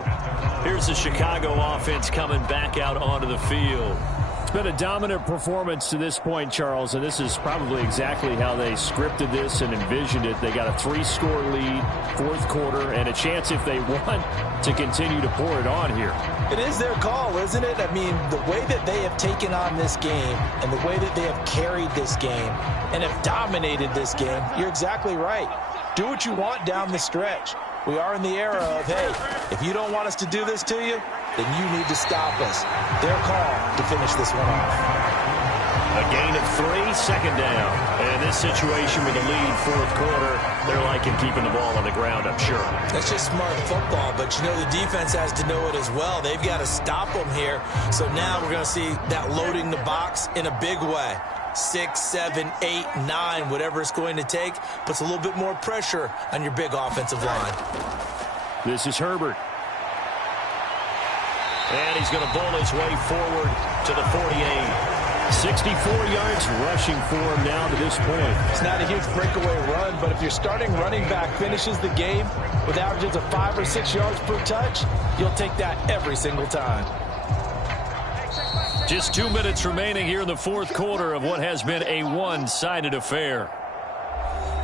Here's the Chicago offense coming back out onto the field. It's been a dominant performance to this point, Charles, and this is probably exactly how they scripted this and envisioned it. They got a 3-score lead, fourth quarter, and a chance if they want to continue to pour it on here. It is their call, isn't it? I mean, the way that they have taken on this game and the way that they have carried this game and have dominated this game, you're exactly right. Do what you want down the stretch. We are in the era of, hey, if you don't want us to do this to you, then you need to stop us. Their call to finish this one off. A gain of 3, second down. And in this situation with a lead, fourth quarter, they're liking keeping the ball on the ground, I'm sure. That's just smart football, but you know the defense has to know it as well. They've got to stop them here. So now we're going to see that loading the box in a big way. 6, 7, 8, 9, whatever it's going to take, puts a little bit more pressure on your big offensive line. This is Herbert. And he's going to bowl his way forward to the 48. 64 yards rushing for him now to this point. It's not a huge breakaway run, but if your starting running back finishes the game with averages of 5 or 6 yards per touch, you'll take that every single time. Just 2 minutes remaining here in the fourth quarter of what has been a one-sided affair.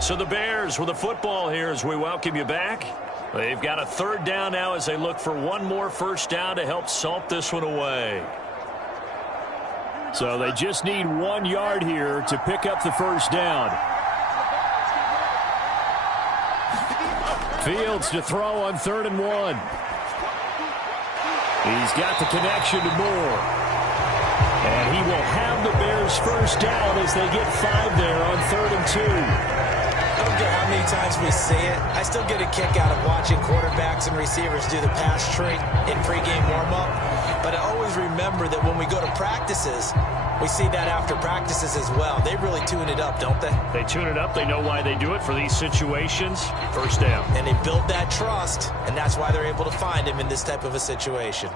So the Bears with the football here as we welcome you back. They've got a third down now as they look for one more first down to help salt this one away. So they just need 1 yard here to pick up the first down. Fields to throw on 3rd and 1. He's got the connection to Moore. And he will have the Bears first down as they get 5 there on 3rd and 2. I don't care how many times we say it, I still get a kick out of watching quarterbacks and receivers do the pass tree in pregame warm-up. But I always remember that when we go to practices, we see that after practices as well. They really tune it up, don't they? They tune it up. They know why they do it for these situations. First down. And they build that trust, and that's why they're able to find him in this type of a situation.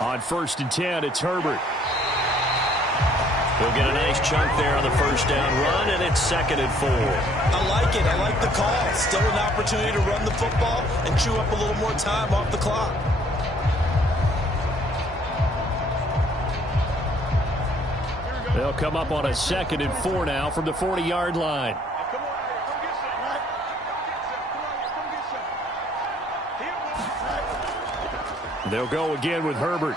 On 1st and 10, it's Herbert. He'll get a nice chunk there on the first down run, and it's 2nd and 4. I like it. I like the call. Still an opportunity to run the football and chew up a little more time off the clock. They'll come up on a 2nd and 4 now from the 40-yard line. They'll go again with Herbert.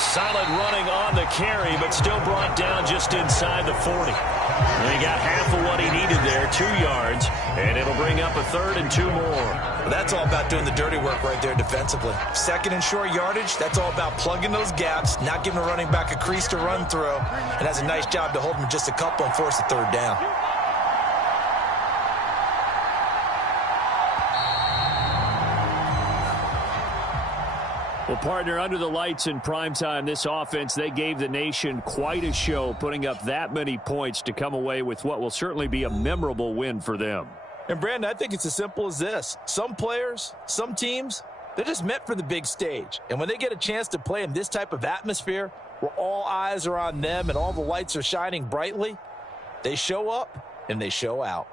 Solid running on the carry, but still brought down just inside the 40. And he got half of what he needed there, 2 yards, and it'll bring up a 3rd and 2 more. Well, that's all about doing the dirty work right there defensively. 2nd and short yardage, that's all about plugging those gaps, not giving a running back a crease to run through, and has a nice job to hold him just a couple and force a 3rd down. Well, partner, under the lights in primetime, this offense, they gave the nation quite a show, putting up that many points to come away with what will certainly be a memorable win for them. And, Brandon, I think it's as simple as this. Some players, some teams, they're just meant for the big stage. And when they get a chance to play in this type of atmosphere where all eyes are on them and all the lights are shining brightly, they show up and they show out.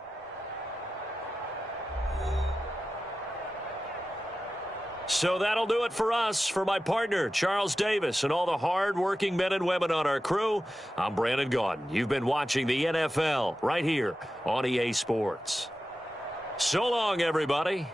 So that'll do it for us. For my partner, Charles Davis, and all the hard-working men and women on our crew, I'm Brandon Gaudin. You've been watching the NFL right here on EA Sports. So long, everybody.